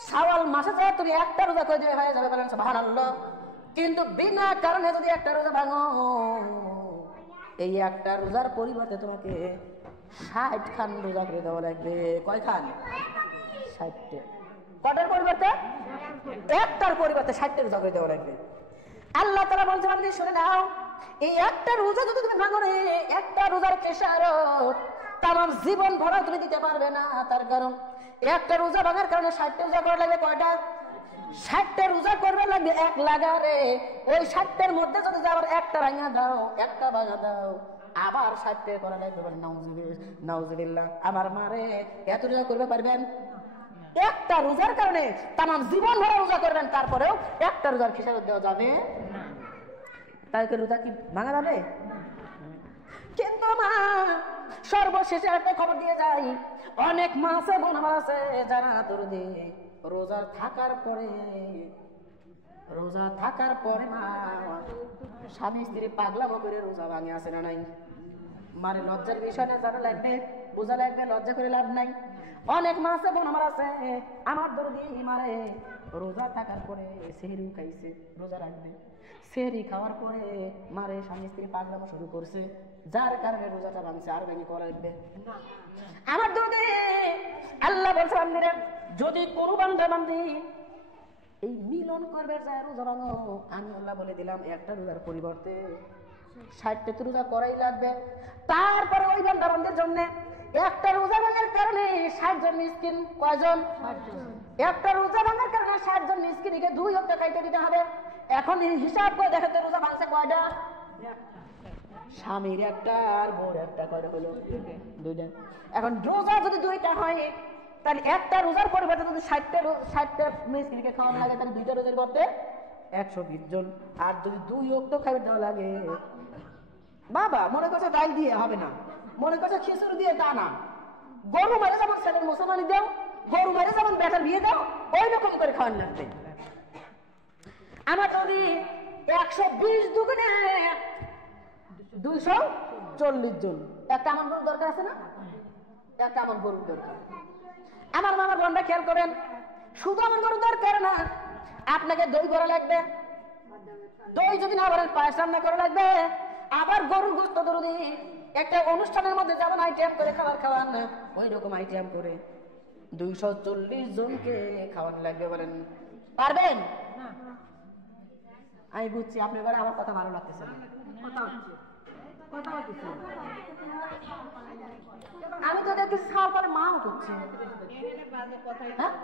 শাওয়াল মাসে যায় তুমি একটা রোজা করে দিয়ে হয়ে যাবে। বলেন সুবহানাল্লাহ। কিন্তু বিনা কারণে যদি একটা রোজা ভাঙো, এই একটা রোজার পরিবর্তে তোমাকে 60 খান রোজা করে দেওয়া লাগবে। কয় খান? 60টে। কটার পরিবর্তে? একটার পরিবর্তে 60টে রোজা করে দেওয়া লাগবে। আল্লাহ তাআলা বলছেন, আপনি শুনে নাও, এই একটা রোজা যদি তুমি ভাঙো রে, একটা রোজার খেসারত তামাম জীবন ভরা তুমি দিতে পারবে না। তার কারণ একটা রোজা ভাঙার কারণে 60টে রোজা করা লাগবে। কয়টা? 60টে রোজা করবে লাগবে 1 লাগারে। ওই 60টের মধ্যে যদি আবার একটা ভাঙা দাও, একটা ভাঙা দাও, আবার 60টে করা লাগবে। বলে নাউজুবিল্লাহ। আমার মারে এত রোজা করবে পারবেন? একটা রোজার কারণে তামাম জীবন ভরা রোজা করবেন, তারপরেও একটা রোজার খেসারত দেওয়া যাবে না। তাই রোজা কি ভাঙা যাবে? কিন্তু মা সর্বশেষে একটা খবর দিয়ে যাই, অনেক মা আছে, বোন আমার আছে যারা দরদি রোজা থাকার পরে মা স্বামী স্ত্রী পাগলামো করে রোজা ভাঙে, আছে না নাই? মানে লজ্জার বিষয় না, জানা লাগবে, বোঝা লাগবে, লজ্জা করে লাভ নাই। অনেক মা আছে, বোন আমার আছে, আমার দরদি মারে রোজা থাকার পরে সেহরি খাইছে, রোজা রাখবে, সেহরি খাওয়ার পরে মারে স্বামী স্ত্রী পাগলামো শুরু করছে, যার কারণে রোজাটা ভাঙছে। আর ভেঙে করা লাগবে আমার দরদি। আল্লাহ বলছে, বান্দিরা যদি কোনো বান্দা বান্দি এই মিলন করবে যায় রোজা ভাঙো, আমি আল্লাহ বলে দিলাম একটা রোজার পরিবর্তে 60টে রোজা করাই লাগবে। তারপরে ওই বান্দা বান্দির জন্য একটা রোজা ভাঙার কারণে 60 জন মিসকিন, কয়জন? একটা রোজা ভাঙার কারণে 60 জন মিসকিনকে 2 ওয়াক্ত খাইতে দিতে হবে। এখন হিসাব করে দেখাতে রোজা ভাঙছে কয়টা? স্বামীর একটা আর বউর একটা। কয়টা হলো? 2টা। এখন রোজা যদি 2টা হয়, তাহলে একটা রোজার পরিবর্তে যদি 60টা মিসকিনকে খাওয়ানো লাগে, তাহলে 2টা রোজার পরিবর্তে 120 জন। আর যদি 2 ওয়াক্ত খাইতে দেওয়া লাগে, বাবা মনে করছে ডাল দিয়ে হবে না, মনে করছে খিচুড়ি দিয়ে, তা না, গরু মারে যেমন ছেলের মুসলমানি দাও, গরু মারে যেমন বেটার বিয়ে দাও, ওই রকম করে খাওয়ান লাগবে। আমার যদি 120 দুগুণে 240 জন। একটা আমার গরুর দরকার আছে না? একটা আমার গরুর দরকার। আমার মামার বোনরা খেয়াল করেন, শুধু আমার গরুর দরকার না, আপনাকে দই করা লাগবে, দই যদি না বলেন পায়েস রান্না করা লাগবে, আবার গরুর গোশত দরদি একটা অনুষ্ঠানের মধ্যে যেমন আইটেম করে খাওয়ান, ওই রকম আইটেম করে 240 জনকে খাওয়ানো লাগবে। বলেন পারবেন? আমি বুঝছি আপনার বেলা আমার কথা ভালো লাগতেছে না। আমি তো কিছু খাওয়ার পরে মাও করছে। হ্যাঁ?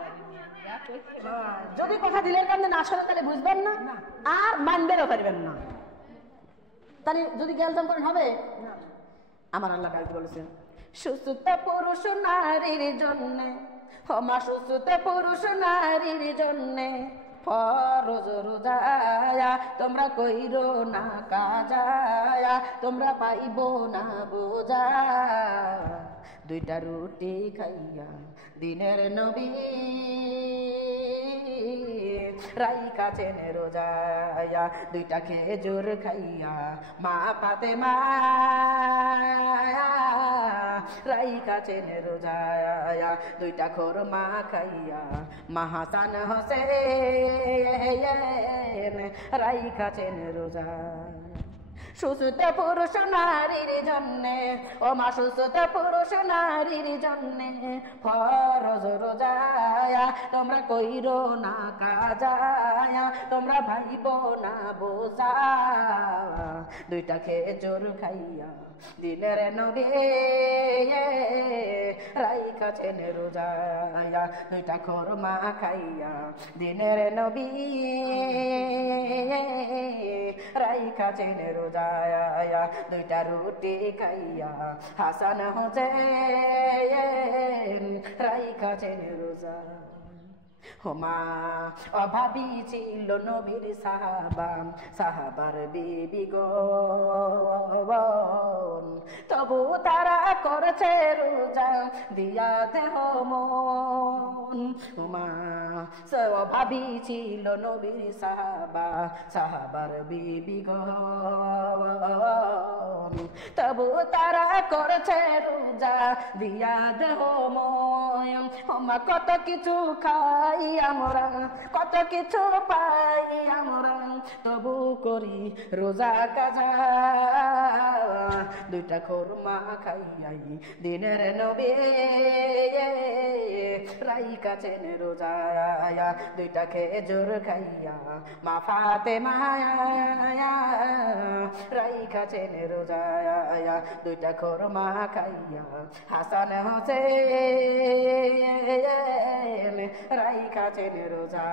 যদি কথা দিলেন কারণে না শোনে তাহলে বুঝবেন না আর মানবেনও পারবেন না। তাহলে যদি জ্ঞান করেন হবে? আমার আল্লাহ ডাক বলেছেন সুস্থ পুরুষ নারীর জন্য, ক্ষমা সুস্থ পুরুষ নারীর জন্য ফরজ রোজায়া তোমরা কইরো না কাজায়া, তোমরা পাইব না বোঝা। দুইটা রুটি খাইয়া দিনের নবী রাইখাছেন রোজায়া, দুইটা খেজুর খাইয়া মা ফাতেমা রাইখাছেন রোজায়া, দুইটা খোরমা খাইয়া মা হাসান হোসেন রাইখাছেন রোজা। সুস্থ পুরুষ নারীর জন্যে, ও মা সুস্থ পুরুষ নারীর জন্যে ফরজ রোজায়া তোমরা কইরো না কাজায়া, তোমরা ভাইব না বোঝা। দুইটা খেজুর খাইয়া দিনের নবী রাইখাছেন রোজায়া, দুইটা খোরমা খাইয়া দিনের নবী রাইখাছেন রোজায়া, দুইটা রুটি খাইয়া হাসান হোসেন রাইখাছেন রোজা। হোমা অভাবী ছিল নবীর সাহাবা, সাহাবার বিবি গণ, তবু তারা করেছে রোজা দিয়া দেহ মন। হোমা অভাবী ছিল নবীর সাহাবা, সাহাবার বিবি গণ, তবু তারা করেছে রোজা দিয়া দেহ মন। হোমা কত কিছু খাই আমরা, কত কিছু পাই আমরা, তবু করি রোজা কাজা। দুইটা খোরমা খাইয়াই দিনের নবী রাইখাছেন রোজায়া, দুইটা খেজুর খাইয়া মা ফাতেমা রাইখাছেন রোজায়া, দুইটা খোরমা খাইয়া হাসান হোসেন রাইখাছেন রোজা।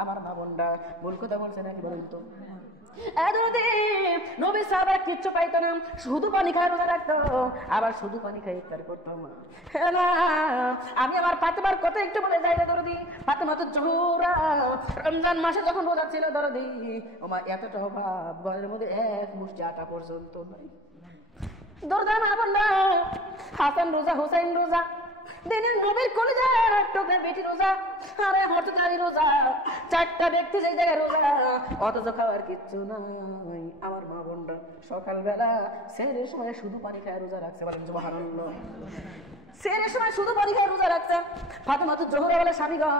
আমার মা বোনরা ভুল কথা বলছে নাকি বলেন তো? নবী সাহাবা কিচ্ছু পাইতো না, শুধু পানি খায় রোজা রাখতো, আবার শুধু পানি খাই ইফতার করতো। আমি আমার ফাতেমার কথা একটু বলে যাই না দরদি। ফাতেমা তো জোহরা রমজান মাসে যখন রোজা ছিল দরদি, ওমা এতটা অভাব ঘরের মধ্যে এক মুষ্টি আটা পর্যন্ত নাই। দরদা মা বোনরা, হাসান রোজা, হোসেন রোজা, দিনের নবীর কলিজার টুকরা বেটি রোজা, আরে হরতারি রোজা, চারটা ব্যক্তি সেই জায়গায় রোজা, অথচ খাওয়ার কিচ্ছু নাই। আমার মা বোনরা সকালবেলা সেহরের সময় শুধু পানি খায় রোজা রাখছে, বলেন সুবহানাল্লাহ। সেহরের সময় শুধু পানি খায় রোজা রাখছে। ফাতেমা তো জোহরা বলে স্বামী গো,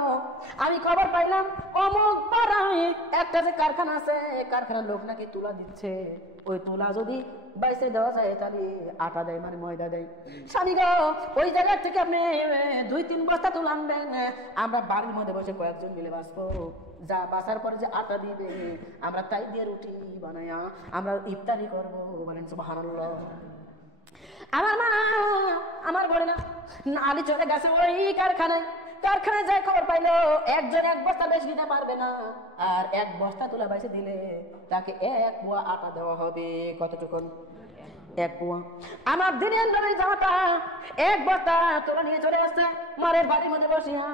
আমি খবর পাইলাম অমুক পাড়ায় একটা যে কারখানা আছে, কারখানার লোক নাকি তুলা দিচ্ছে, ওই তুলা যদি বাইসে দেওয়া যায় তাহলে আটা দেয়, মানে ময়দা দেয়। স্বামী গো, ওই জায়গা থেকে আপনি 2-3 বস্তা তুলা আনবেন, আমরা বাড়ির মধ্যে বসে কয়েকজন মিলে বাঁচবো, যা বাঁচার পরে যে আটা দিবে আমরা তাই দিয়ে রুটি বানায়া আমরা ইফতারি করবো, বলেন সুবহানাল্লাহ। আমার মা আমার বলে না আলী চলে গেছে ওই কারখানায়, কারখানায় যাই খবর পাইলো একজন 1 বস্তা বেশি দিতে পারবে না, আর 1 বস্তা তুলা বাইসে দিলে তাকে 1 পোয়া আটা দেওয়া হবে। কতটুকুন? 1 পোয়া। আমার দিনের নবীর জামাতা 1 বস্তা তুলা নিয়ে চলে আসছে মারের বাড়ির মধ্যে বসিয়া।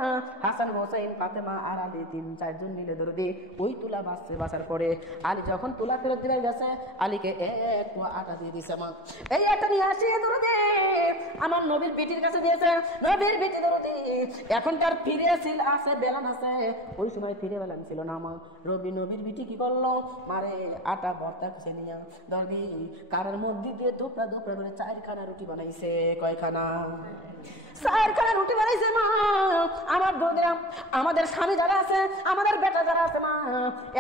হাসান হোসেন ফাতেমা আর আলী 3-4 জন মিলে দরদি ওই তুলা বাঁচার পরে আলী যখন তুলা ফেরত দিবে গেছে, আলীকে 1 পোয়া আটা দিয়ে দিছে। মা এই আটা নিয়ে আসিয়ে দরদি আমার নবীর পিঠির কাছে দিয়েছে। নবীর পিঠি দরদি এখনকার ফিরে আছে বেলান আছে, ওই সময় ফিরে বেলান ছিল না। আমার নবীর পিঠি কি করলো, মারে আটা ভর্তা খুঁজে নিয়ে দরদি কারের মধ্যে দিয়ে দুপড়া করে 4খানা রুটি বানাইছে। কয়খানা? 4খানা রুটি বানাইছে। মা আমার বোনেরা, আমাদের স্বামী যারা আছে, আমাদের বেটা যারা আছে, মা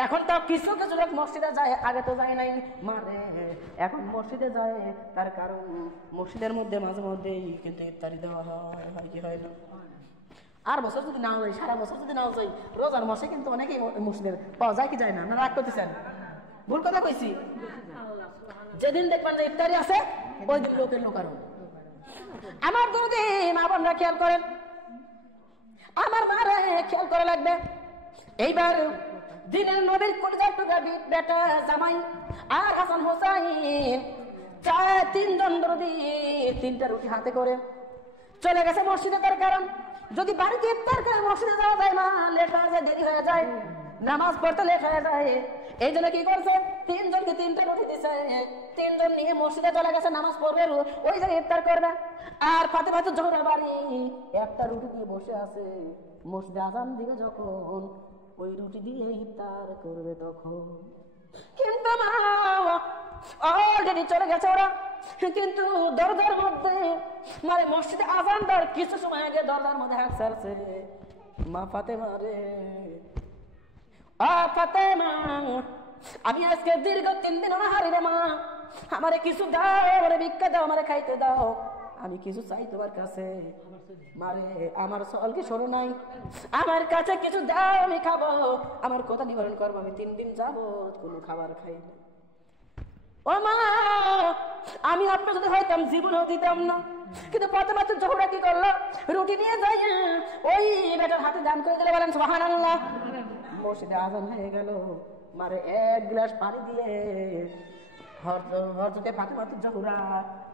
এখন তো কিছু কিছু লোক মসজিদে যায়, আগে তো যায় নাই। মারে এখন মসজিদে যায়, তার কারণ মসজিদের মধ্যে মাঝে মধ্যেই কিন্তু ইফতারি দেওয়া হয়, কি হয় না? আর বছর যদি নাও যায়, সারা বছর যদি নাও যাই, রোজার মাসে কিন্তু অনেকেই মসজিদের পাওয়া যায় কি যায় না? রাগ করতেছেন? ভুল কথা কইছি? যেদিন দেখবেন যে ইফতারি আছে ওই দিন লোকের লোক আরো আমার দুদি মা বোনরা খেয়াল করেন, আমার মারে খেয়াল করে লাগবে। এইবার দিনের নবীর কলিজার টুকরা বেটা জামাই আর হাসান হোসাইন তিনজন দরদি তিনটা রুটি হাতে করে চলে গেছে মসজিদে। তার কারণ যদি বাড়িতে ইফতার করে মসজিদে যাওয়া যায় না, লেট হয়ে যায়, দেরি হয়ে যায়, নামাজ পড়তে লেট হয়ে যায়। এই জন্য কি করছে, তিনজনকে তিনটা রুটি দিছে, তিনজন নিয়ে মসজিদে চলে গেছে, নামাজ পড়বে, ওই জায়গায় ইফতার করবে। আর ফাতেমা তো জোহরা বাড়ি একটা রুটি দিয়ে বসে আছে, মসজিদে আজান দিবে যখন ওই রুটি দিয়ে ইফতার করবে তখন। কিন্তু মা অলরেডি চলে গেছে ওরা, কিন্তু দরজার মধ্যে মানে মসজিদে আজান দেওয়ার কিছু সময় আগে দরজার মধ্যে হাত ছাড়ছে, মা ফাতেমা রে, ফাতেমা আমি আজকে দীর্ঘ 3 দিন অনাহারি রে মা, আমারে কিছু দাও, আমারে ভিক্ষা দাও, আমারে খাইতে দাও, আমি কিছু চাই তোমার কাছে। মারে আমার সওয়াল কি শোনো নাই, আমার কাছে কিছু দাও, আমি খাবো, আমার কথা নিবারণ করবো, আমি 3 দিন যাবত কোনো খাবার খাই না। ও মা আমি আপনার যদি হইতাম জীবনও দিতাম না, কিন্তু ফাতেমা তো জোহরা কি করলো, রুটি নিয়ে যাই ওই বেটার হাতে দান করে দিলে, বলেন সুবহানাল্লাহ। মসজিদে আজান হয়ে গেল, মারে 1 গ্লাস পানি দিয়ে হযরতে ফাতেমা তো জোহরা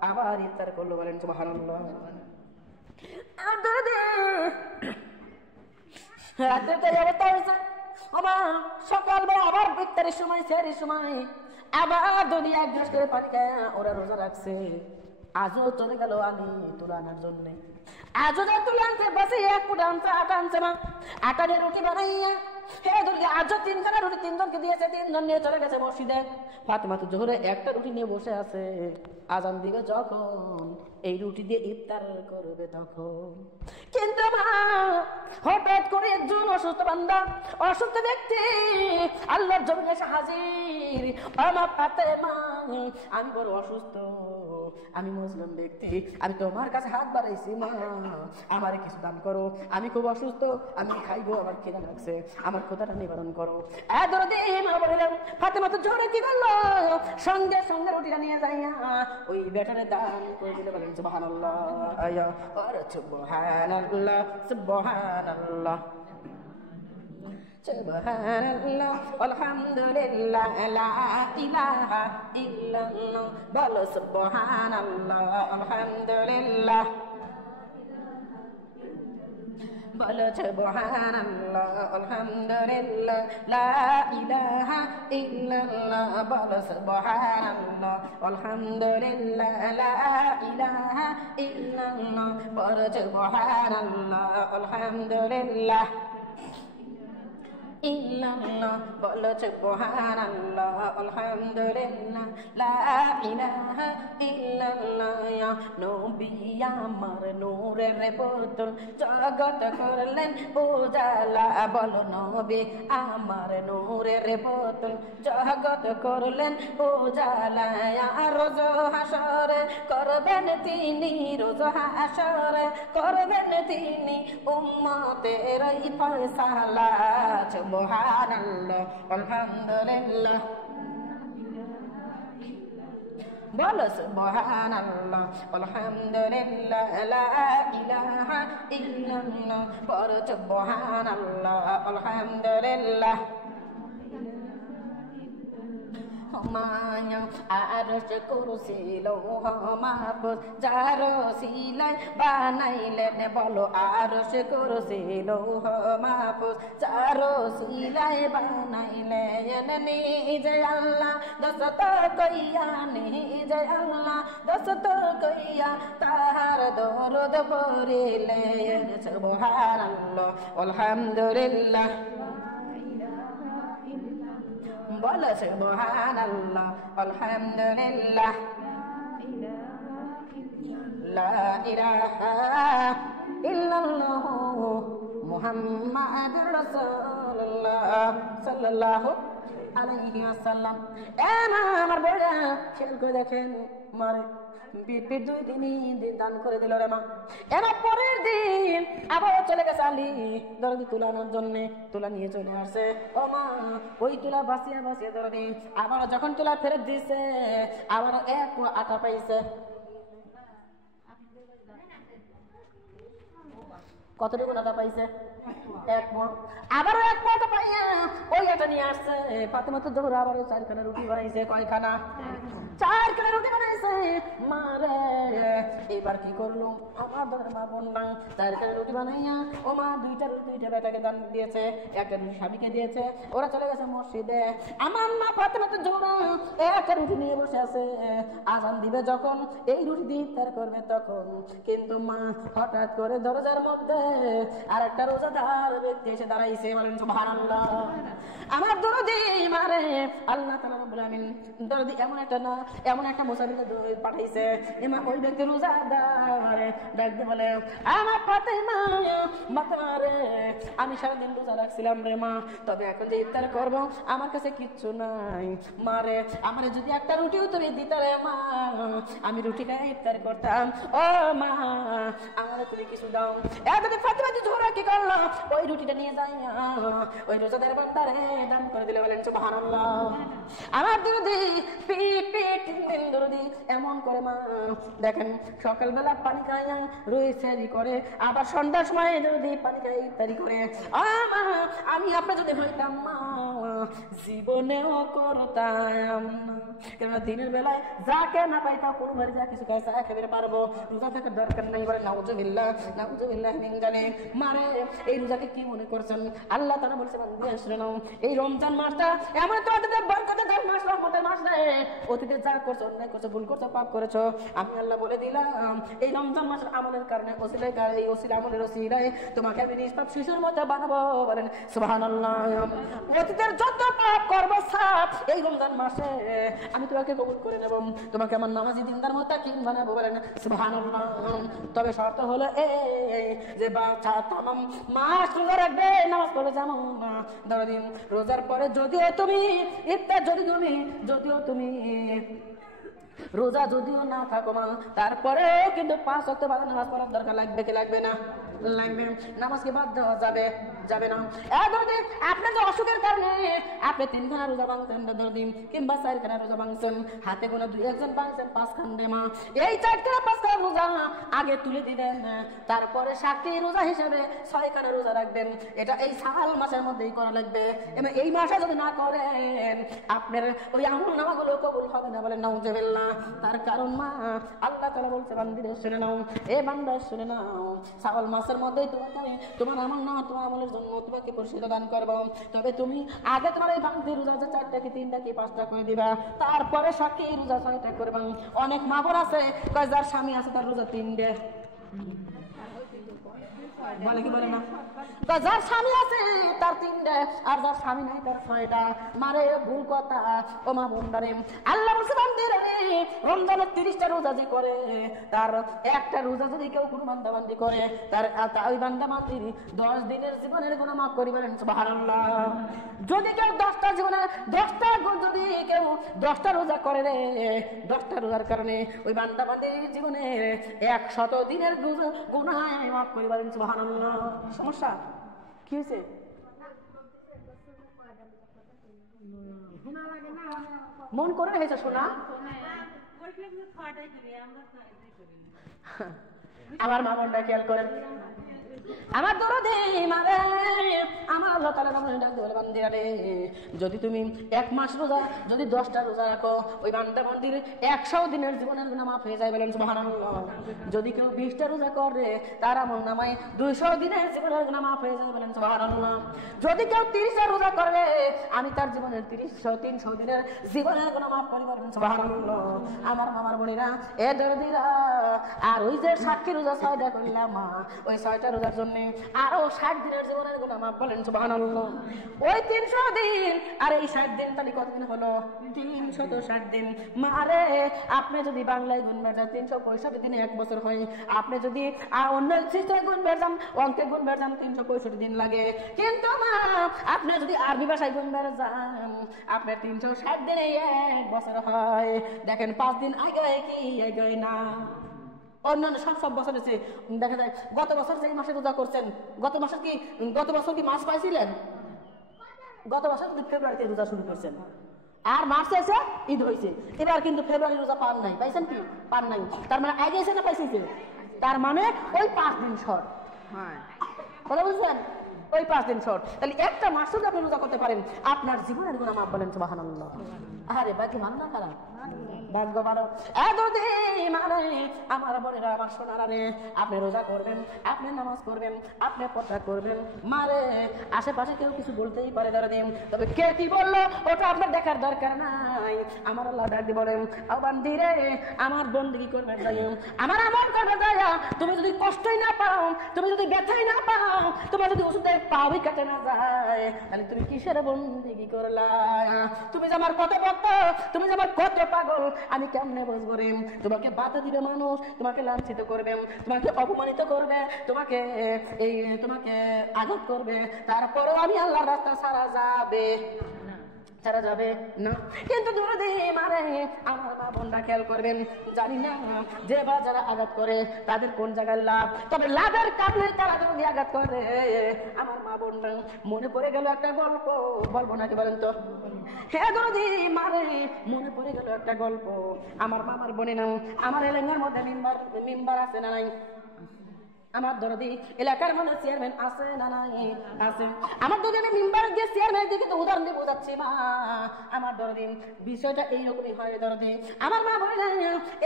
আবার ইফতার করলো, বলেন সুবহানাল্লাহ। সকালবেলা আবার ইফতারের সময়, সেহরির সময় আবার দুনিয়া 1 গ্লাস করে পানি খায় ওরা রোজা রাখছে। আজও চলে গেল আনি তুলা আনার জন্য, আজও যা তুলে আনছে বাসে 1 ফুট আনছে, আটা আনছে না, আটা দিয়ে রুটি বানাইয়া আজও 3খানা রুটি 3 জনকে দিয়েছে, 3 জন নিয়ে চলে গেছে মসজিদে। ফাতেমা তো জোহরে একটা রুটি নিয়ে বসে আছে, আজান দিবে যখন এই রুটি দিয়ে ইফতার করবে তখন। কিন্তু মা হঠাৎ করে একজন অসুস্থ বান্দা, অসুস্থ ব্যক্তি আল্লাহর জমিনে এসে হাজির। আমার ফাতেমা আমি বড় অসুস্থ, আমি মুসলিম ব্যক্তি, আমি তোমার কাছে হাত বাড়াইছি, মা আমারে কিছু দান করো, আমি খুব অসুস্থ, আমি খাইবো, আমার খিদা লাগছে, আমার ক্ষুধাটা নিবারণ করো। ফাতেমা তো জোরে কি করলো, সঙ্গে সঙ্গে রুটিটা নিয়ে যাইয়া ওই বেটারে দান করে দিলে, বলেন সুবহানাল্লাহ, সুবহানাল্লাহ, সুবহানাল্লাহ, সুবহানাল্লাহ, আলহামদুলিল্লাহ, লা ইলাহা ইল্লাল্লাহ, বলো সুবহানাল্লাহ, আলহামদুলিল্লাহ, বলো সুবহানাল্লাহ, আলহামদুলিল্লাহ, লা ইলাহা ইল্লাল্লাহ, বলো সুবহানাল্লাহ, আলহামদুলিল্লাহ, লা ইলাহা ইল্লাল্লাহ, বলো সুবহানাল্লাহ, আলহামদুলিল্লাহ ইল্লাল্লাহ, বলো সুবহানাল্লাহ, আলহামদুলিল্লাহ, লা ইলাহা ইল্লাল্লাহ। ইয়া নবী আমার নূরের বোতল, জগৎ করলেন উজালা, বলো নবী আমার নূরের বোতল, জগৎ করলেন উজালা। রোজ হাসরে করবেন তিনি, রোজ হাসরে করবেন তিনি উম্মতের ফয়সালা। সুবহানাল্লাহ, আলহামদুলিল্লাহ, বলো সুবহানাল্লাহ, আলহামদুলিল্লাহ, লা ইলাহা ইল্লাল্লাহ, বলো সুবহানাল্লাহ, আলহামদুলিল্লাহ। মায়া আরশ কুরসি লৌহ মাহফুজ যার সিলায় বানাইলেন, বলো আরশ কুরসি লৌহ মাহফুজ যার সিলায় বানাইলেন, নিজে আল্লাহ দস্ত কইয়া, নিজে আল্লাহ দস্ত কইয়া তাহার দরদ পড়িলেন। সুবহানাল্লাহ, আলহামদুলিল্লাহ, বলো সুবহানাল্লাহ, আলহামদুলিল্লাহ, লা ইলাহা ইল্লাল্লাহ, মুহাম্মাদুর রাসূলুল্লাহ সাল্লাল্লাহু আলাইহি ওয়াসাল্লাম। আমার বড়া খেয়াল করে দেখেন, মারে বিপির 2 দিন দান করে দিল রে মা। এবার পরের দিন আবার চলে গেছে আলী দরদি তুলা আনার জন্য, তুলা নিয়ে চলে আসছে। ও মা ওই তুলা বাঁচিয়ে বাঁচিয়ে দরদি আবার যখন তুলা ফেরত দিছে, আবার 1 পুরো আটা পাইছে। কতটুকু নাতা পাইছে? 1 মণ। আবারও 1 মণ পাইয়া ওই এটা নিয়ে আসছে। ফাতেমা তো জোহরা আবারও 4খানা রুটি বানাইছে। কয়খানা? 4খানা রুটি বানাইছে। মারে এবার কি করলো আমার দরের মা বোনরা? 4খানা রুটি বানাইয়া ও মা 2টা রুটি 2টা বেটাকে দান দিয়েছে, 1টা রুটি স্বামীকে দিয়েছে। ওরা চলে গেছে মসজিদে। আমার মা ফাতেমা তো জোহরা 1টা রুটি নিয়ে বসে আছে। আজান দিবে যখন, এই রুটি দিয়ে ইফতার করবে তখন, কিন্তু মা হঠাৎ করে দরজার মধ্যে আর একটা রোজাদার ব্যক্তি এসে দাঁড়াইছে। বলেন সুবহানাল্লাহ। আমার দরদি মারে আল্লাহ তাআলা রব্বুল আমিন দরদি এমন একটা মুসাফিরকে পাঠাইছে। এমা ওই ব্যক্তি রোজাদার ডাক দিয়ে বলে, আমার ফাতেমা মাতারে, আমি সারাদিন রোজা রাখছিলাম রে মা, তবে এখন যে ইফতার করব আমার কাছে কিচ্ছু নাই। মারে আমারে যদি একটা রুটিও তুমি দিতে রে মা, আমি রুটি খাই ইফতার করতাম। ও মা আমারে তুমি কিছু দাও। এতদিন ফাতেমা জোহরা কি করলো? ওই রুটিটা নিয়ে যাই ওই রোজাদার বান্দারে দান করে দিলে। বলেন সুবহানাল্লাহ। আমার দরদি পিট 3 দিন দরদি এমন করে মা। দেখেন সকালবেলা পানি খাইয়া রুই করে, আবার সন্ধ্যার সময় দরদি পানি খাই ইফতারি করে। মা আমি আপনার যদি হইতাম মা জীবনেও করতাম না, কেননা দিনের বেলায় যাকে না পাইতাম কোনো বাড়ি যা কিছু খাই চা খেতে পারবো, রোজা থাকার দরকার নাই। বলে নাউজুবিল্লাহ নাউজুবিল্লাহ মিন জালিক। মারে এই রোজাকে কি মনে করছেন? আল্লাহ তাআলা বলেছে বান্দা শুনে নাও, এই রমজান মাসটা এমন তোমাদের বরকতের মাস, রহমতের মাস না। অতীতে যা করছো, অন্যায় করছো, ভুল করছো, পাপ করেছো, আমি আল্লাহ বলে দিলাম এই রমজান মাসের আমলের কারণে এই ওসিলা আমলের ওসিলায় তোমাকে আমি নিষ্পাপ শিশুর মধ্যে বানাবো। বলেন সুবহানাল্লাহ। অতীতের যত পাপ করব সব এই রমজান মাসে আমি তোমাকে কবুল করে নেব, তোমাকে আমার নামাজি দিনদার মুত্তাকিন বানাবো। বলেন সুবহানাল্লাহ। তবে শর্ত হলো এই যে বাচ্চা তামাম মাস রোজা রাখবে, নামাজ পড়বে যেমন দিন। রোজার পরে যদিও তুমি ইফতার যদিও তুমি রোজা যদিও না থাকো মা, তারপরেও কিন্তু 5 ওয়াক্ত বাদ নামাজ পড়ার দরকার লাগবে কি লাগবে না? লাগবে। নামাজ কি বাদ দেওয়া যাবে না। এতদিন আপনার যে অসুখের কারণে আপনি 3খানা রোজা ভাঙছেন দিন, কিংবা 4খানা রোজা ভাঙছেন, হাতে গোনা 2-1 ভাঙছেন 5খান রে মা। এই 4খানা 5খানা রোজা আগে তুলে দিবেন, তারপরে সাক্ষী রোজা হিসেবে 6খানা রোজা রাখবেন। এটা এই শাওয়াল মাসের মধ্যেই করা লাগবে। এবং এই মাসে যদি না করেন আপনার ওই আমল নামাগুলো কবুল হবে না। বলেন নাউজুবিল্লাহ। তার কারণ মা আল্লাহ তাআলা বলছে বান্দিরা শুনে নাও, এ বান্দা শুনে নাও, শাওয়াল মাসের মধ্যেই তোমার আমল নামা তোমার আমলের জন্য তোমাকে পরিশোধ দান করব। তবে তুমি আগে তোমার এই ভাঙতি রোজা যে 4টা কি 3টা কি 5টা করে দিবা, তারপরে সাক্ষী রোজা 6টা করবা। অনেক মা বোন আছে কয় যার স্বামী আছে তার রোজা 3টে, বলে কি বলে না? যার স্বামী আছে তার 3টে, আর যার স্বামী নাই তার 6টা। মারে ভুল কথা ও মা বোনদারে। আল্লাহ বলছে বান্দিরা রমজানের 30টা রোজা যে করে, তার একটা রোজা যদি কেউ কোনো বান্দাবান্দি করে, তার ওই বান্দাবান্দির 10 দিনের জীবনের গুনাহ মাফ করে। বলেন সুবহানাল্লাহ। যদি কেউ 10টা যদি কেউ 10টা রোজা করে রে, 10টা রোজার কারণে ওই বান্দাবান্দির জীবনের 100 দিনের গুনাহ মাফ করে। বলেন সুবহানাল্লাহ। সমস্যা কি হয়েছে? মন করে হয়েছে শোনা। আমার মা বোনটা খেয়াল করেন, আমার দরদে মারে আমার আল্লাহ তাআলা নামে ডাক দিয়ে বলে বান্দিরা রে, যদি তুমি 1 মাস রোজা যদি 10টা রোজা রাখো, ওই বান্দা বান্দির 100 দিনের জীবনের গুনাহ মাফ হয়ে যায়। বলেন সুবহানাল্লাহ। যদি কেউ 20টা রোজা করে, তার আমল নামায় 200 দিনের জীবনের গুনাহ মাফ হয়ে যায়। বলেন সুবহানাল্লাহ। যদি কেউ 30টা রোজা করে, আমি তার জীবনের 300 দিনের জীবনের গুনাহ মাফ করি। বলেন সুবহানাল্লাহ। আমার মামার বোনেরা এ দরদিরা, আর ওই যে সাক্ষী রোজা 6টা করলাম মা, ওই 6টা রোজার জন্য আরো 60 দিনের জীবনের গুনাহ মাফ। বলেন সুবহানাল্লাহ। ওই 300 দিন আর এই 60 দিন তাহলে কতদিন হলো? 360 দিন। মারে আপনি যদি বাংলায় গুনবে যান 365 দিনে 1 বছর হয়। আপনি যদি অন্য চিত্রে গুনবে যান, অঙ্কে গুনবে যান 365 দিন লাগে। কিন্তু মা আপনি যদি আরবি ভাষায় গুনবে যান, আপনার 360 দিনে 1 বছর হয়। দেখেন 5 দিন আগে কি আগে না। অন্যান্য সব বছর হচ্ছে দেখা যায় গত বছর যে মাসে রোজা করছেন, গত বছর কি মাস পাইছিলেন? গত বছর কিন্তু ফেব্রুয়ারিতে রোজা শুরু করছেন, আর মার্চে এসে ঈদ হয়েছে। এবার কিন্তু ফেব্রুয়ারি রোজা পান নাই, পাইছেন কি? পান নাই। তার মানে আগে এসে না পাইছে, তার মানে ওই 5 দিন শর্ট। কথা বুঝছেন? ওই 5 দিন শর্ট। তাহলে একটা মাস যদি আপনি রোজা করতে পারেন, আপনার জীবনের গুনাহ মাফ। বলেন সুবহানাল্লাহ। আরে বাকি ভালো না খারাপ? ভাগ্য ভালো। আমার বোনেরা, আমার সোনারা রে, আপনি রোজা করবেন, আপনি নামাজ করবেন, আপনি পর্দা করবেন। মারে আশেপাশে কেউ কিছু বলতেই পারে দরদিন, তবে কে কি বললো ওটা আপনার দেখার দরকার নাই। আমার আল্লাহ ডাক দিয়ে বলেন, ও বান্দি রে, আমার বন্দেগী করবে যাই, আমার আমল করবে যাই। তুমি যদি কষ্টই না পাও, তুমি যদি ব্যথাই না পাও, তোমার যদি ওষুধের পাওই কাটে না যায়, তাহলে তুমি কিসের বন্দেগী করলা? তুমি যে আমার কত ভক্ত, তুমি যে আমার কত পাগল, আমি কেমনে বুঝবো রে? তোমাকে বাধা দিবে মানুষ, তোমাকে লাঞ্ছিত করবে, তোমাকে অপমানিত করবে, তোমাকে আঘাত করবে, তারপরেও আমি আল্লাহর রাস্তা ছাড়া যাবে না। কিন্তু দরদি মারে আমার মা বোনরা খেয়াল করবেন, জানি না যে বা যারা আঘাত করে তাদের কোন জায়গায় লাভ, তবে লাভের কারণে তারা যদি আঘাত করে আমার মা বোনরা। মনে পড়ে গেল একটা গল্প, বলবো নাকি বলেন তো? হ্যাঁ দরদি মারে মনে পড়ে গেল একটা গল্প। আমার মামার বোনে নাম, আমার এলাকার মধ্যে মেম্বার আছে না নাই? আমার দরদি এলাকার মধ্যে চেয়ারম্যান আছে না নাই? আছে। আমার দরদি আমি মেম্বার দিয়ে চেয়ারম্যান দিকে তো উদাহরণ দিয়ে বোঝাচ্ছি মা। আমার দরদি বিষয়টা এইরকমই হয় দরদি। আমার মা বলে না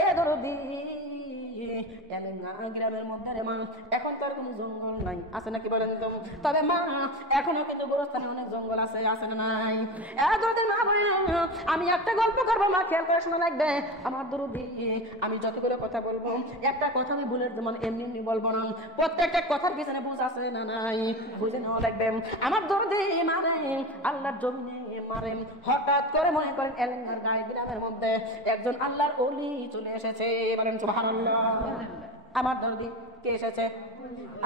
এ দরদি গ্রামের মধ্যে রে মা এখন তো আর কোনো জঙ্গল নাই, আছে নাকি বলেন তো? তবে মা এখনো কিন্তু গোরস্থানে অনেক জঙ্গল আছে, আছে না নাই? দরদি মা বলে আমি একটা গল্প করবো মা, খেয়াল করে শোনা লাগবে। আমার দরদি আমি যত করে কথা বলবো, একটা কথা আমি ভুলের যেমন এমনি বলবো না, প্রত্যেকটা কথার পিছনে বুঝ আছে না নাই, বুঝে নেওয়া লাগবে। আমার দরদি মারে আল্লাহর জমিনে মারে, হঠাৎ করে মনে করেন এলাকার গায়ে গ্রামের মধ্যে একজন আল্লাহর ওলি চলে এসেছে, বলেন সুবহানাল্লাহ। আমার দরদি কে এসেছে?